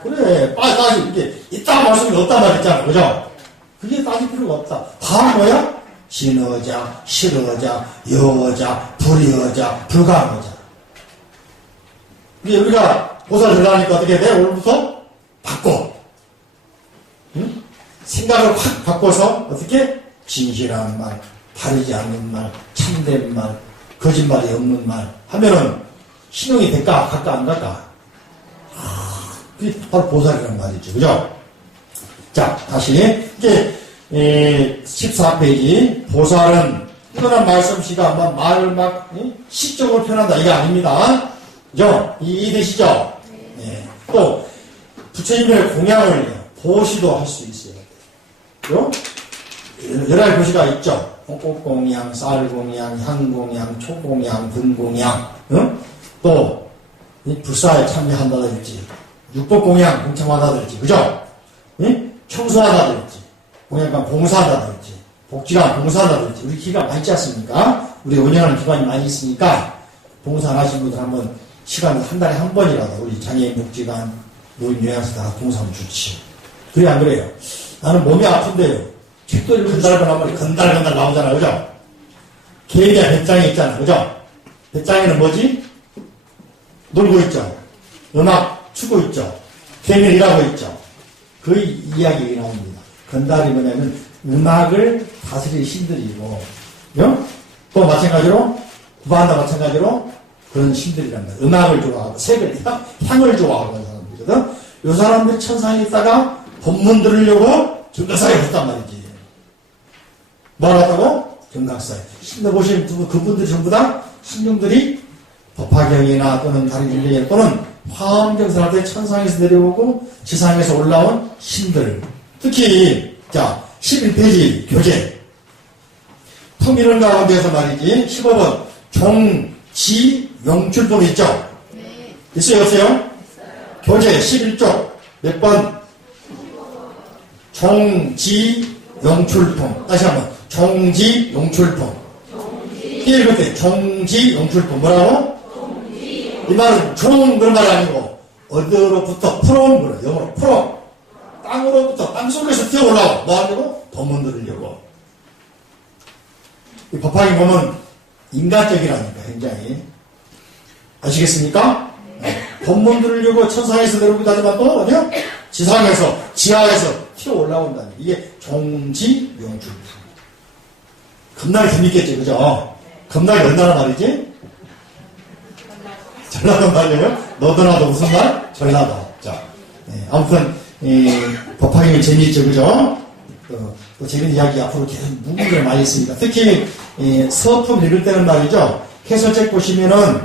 그래, 따지, 이게, 있다 말씀이 없단 말이잖아. 그죠? 그게 따질 필요가 없다. 다 뭐야? 진어자, 실어자, 여어자, 불이어자, 불가어자. 이게 우리가 보살을 들어가니까 어떻게 돼? 오늘부터 바꿔. 응? 생각을 확 바꿔서 어떻게? 진실한 말, 바르지 않는 말, 참된 말, 거짓말이 없는 말 하면은 신용이 될까? 갈까? 안 갈까? 그게 바로 보살이라는 말이죠. 그죠? 자, 다시. 이게, 14페이지. 보살은, 이거는 말씀씨가 말을 막, 시적으로 표현한다. 이게 아닙니다. 그죠? 이해되시죠? 네. 또, 부처님의 공양을 보시도 할 수 있어요. 그죠? 여러 가지 보시가 있죠? 꽃공양, 쌀공양, 향공양, 초공양, 등공양, 응? 또, 불사에 참여한다든지, 육법공양 동참한다든지, 그죠? 응? 청소한다든지, 공양관 봉사한다든지, 복지관 봉사한다든지, 우리 기가 많지 않습니까? 우리 운영하는 기관이 많이 있으니까, 봉사 안 하신 분들 한번 시간 한 달에 한 번이라도 우리 장애인 복지관, 노인 요양서 다 봉사하면 좋지. 그래, 안 그래요? 나는 몸이 아픈데요. 책도 읽고 건달건달 나오잖아, 그죠? 개에게 배짱이 있잖아, 그죠? 배짱이는 뭐지? 놀고 있죠. 음악 추고 있죠. 개미를 일하고 있죠. 그 이야기 나옵니다. 건달이 뭐냐면 음악을 다스릴 신들이고, 또 마찬가지로, 구바한다 마찬가지로 그런 신들이란다. 음악을 좋아하고, 색을, 향을 좋아하고 그런 사람들이거든. 이 사람들이 천상에 있다가 법문 들으려고 경각사에 갔단 말이지. 뭘 하다고? 경각사에. 신들 보시는 그분들이 전부 다 신령들이 법화경이나 또는 다른 인력이나 또는 화엄경사한테 천상에서 내려오고 지상에서 올라온 신들. 특히, 자, 11페이지 교재. 품이런 가운데서 말이지. 15번. 종지 용출품 있죠? 네. 있어요, 없어요? 있어요. 교재 11쪽. 몇 번? 종지 용출품. 다시 한번. 종지 용출품. 이게 읽을 때 종지 용출품. 뭐라고? 이 말은 종 그런 말이 아니고 어디로부터 프롬 그래. 영어로 프롬. 땅으로부터 땅 속에서 뛰어 올라와. 뭐 하려고? 법문 들으려고. 이 법화경 보면 인간적이라니까 굉장히. 아시겠습니까? 네. 법문 들으려고 천상에서 내려오기도 하지만 또 어디요? 지상에서 지하에서 튀어 올라온다는 이게 종지 용출품. 겁나게 재밌겠지, 그죠? 겁나게 얼마나 말이지? 전라도 말이에요? 너도 나도 무슨 말? 전라도. 자, 네, 아무튼 법화경이 재미있죠, 그죠? 또 재밌는 이야기 앞으로 계속 무궁을 많이 있으니까. 특히 서품 읽을 때는 말이죠. 해설책 보시면은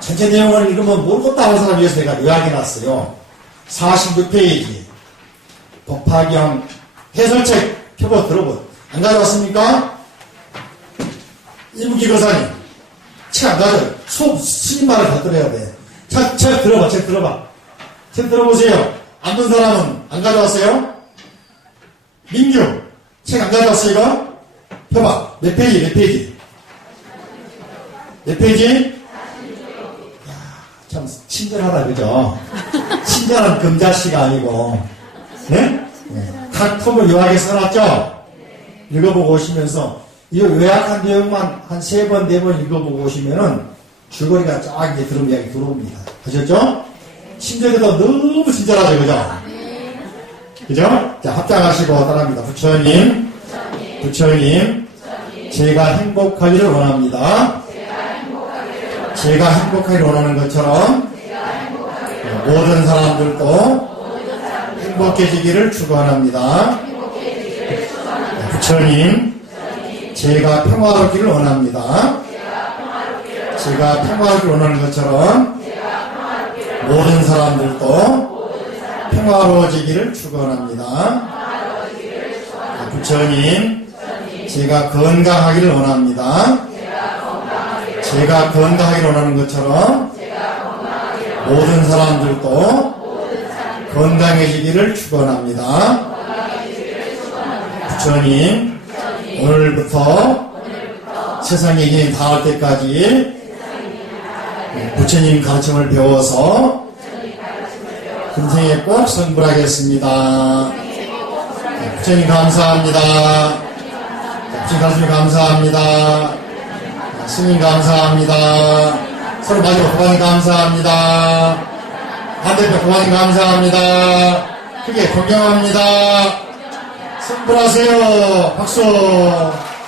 전체 내용을 읽으면 모르겠다 하는 사람 위해서 내가 요약해놨어요. 46페이지 법화경 해설책 펴보 들어보. 안 가져왔습니까? 이무기 거사님 책 안 가져. 수업 스님 말을 다 들어야 돼. 책 들어봐. 책 들어보세요. 안 든 사람은 안 가져왔어요? 민규 책 안 가져왔어 이거? 펴봐. 몇 페이지? 몇 페이지? 참 친절하다, 그죠? 친절한 금자씨가 아니고, 네? 각 품을 요약해 써놨죠? 읽어보고 오시면서, 이 요약한 내용만 한 3번, 4번 읽어보고 오시면은, 줄거리가 쫙 이제 이야기 들어옵니다. 아셨죠? 친절해도 너무 친절하죠, 그죠? 그죠? 자, 합장하시고 따라합니다. 부처님, 제가 행복하기를 원합니다. 제가 행복하기를 원하는 것처럼 모든 사람들도 행복해지기를 축원합니다. 부처님, 제가 평화롭기를 원합니다. 제가 평화롭기를 원하는 것처럼 모든 사람들도 평화로워지기를 축원합니다. 부처님, 제가 건강하기를 원합니다. 제가 건강하기를 원하는 것처럼 모든 사람들도 건강해지기를 축원합니다. 부처님, 오늘부터 세상에 인연이 닿을 때까지 부처님 가르침을 배워서 금생에 꼭 성불하겠습니다. 부처님 감사합니다. 부처님 가르침 감사합니다. 스님 감사합니다. 서로 마지막 고관님 감사합니다. 반대편 고관님 감사합니다. 크게 존경합니다. 성불하세요. 박수.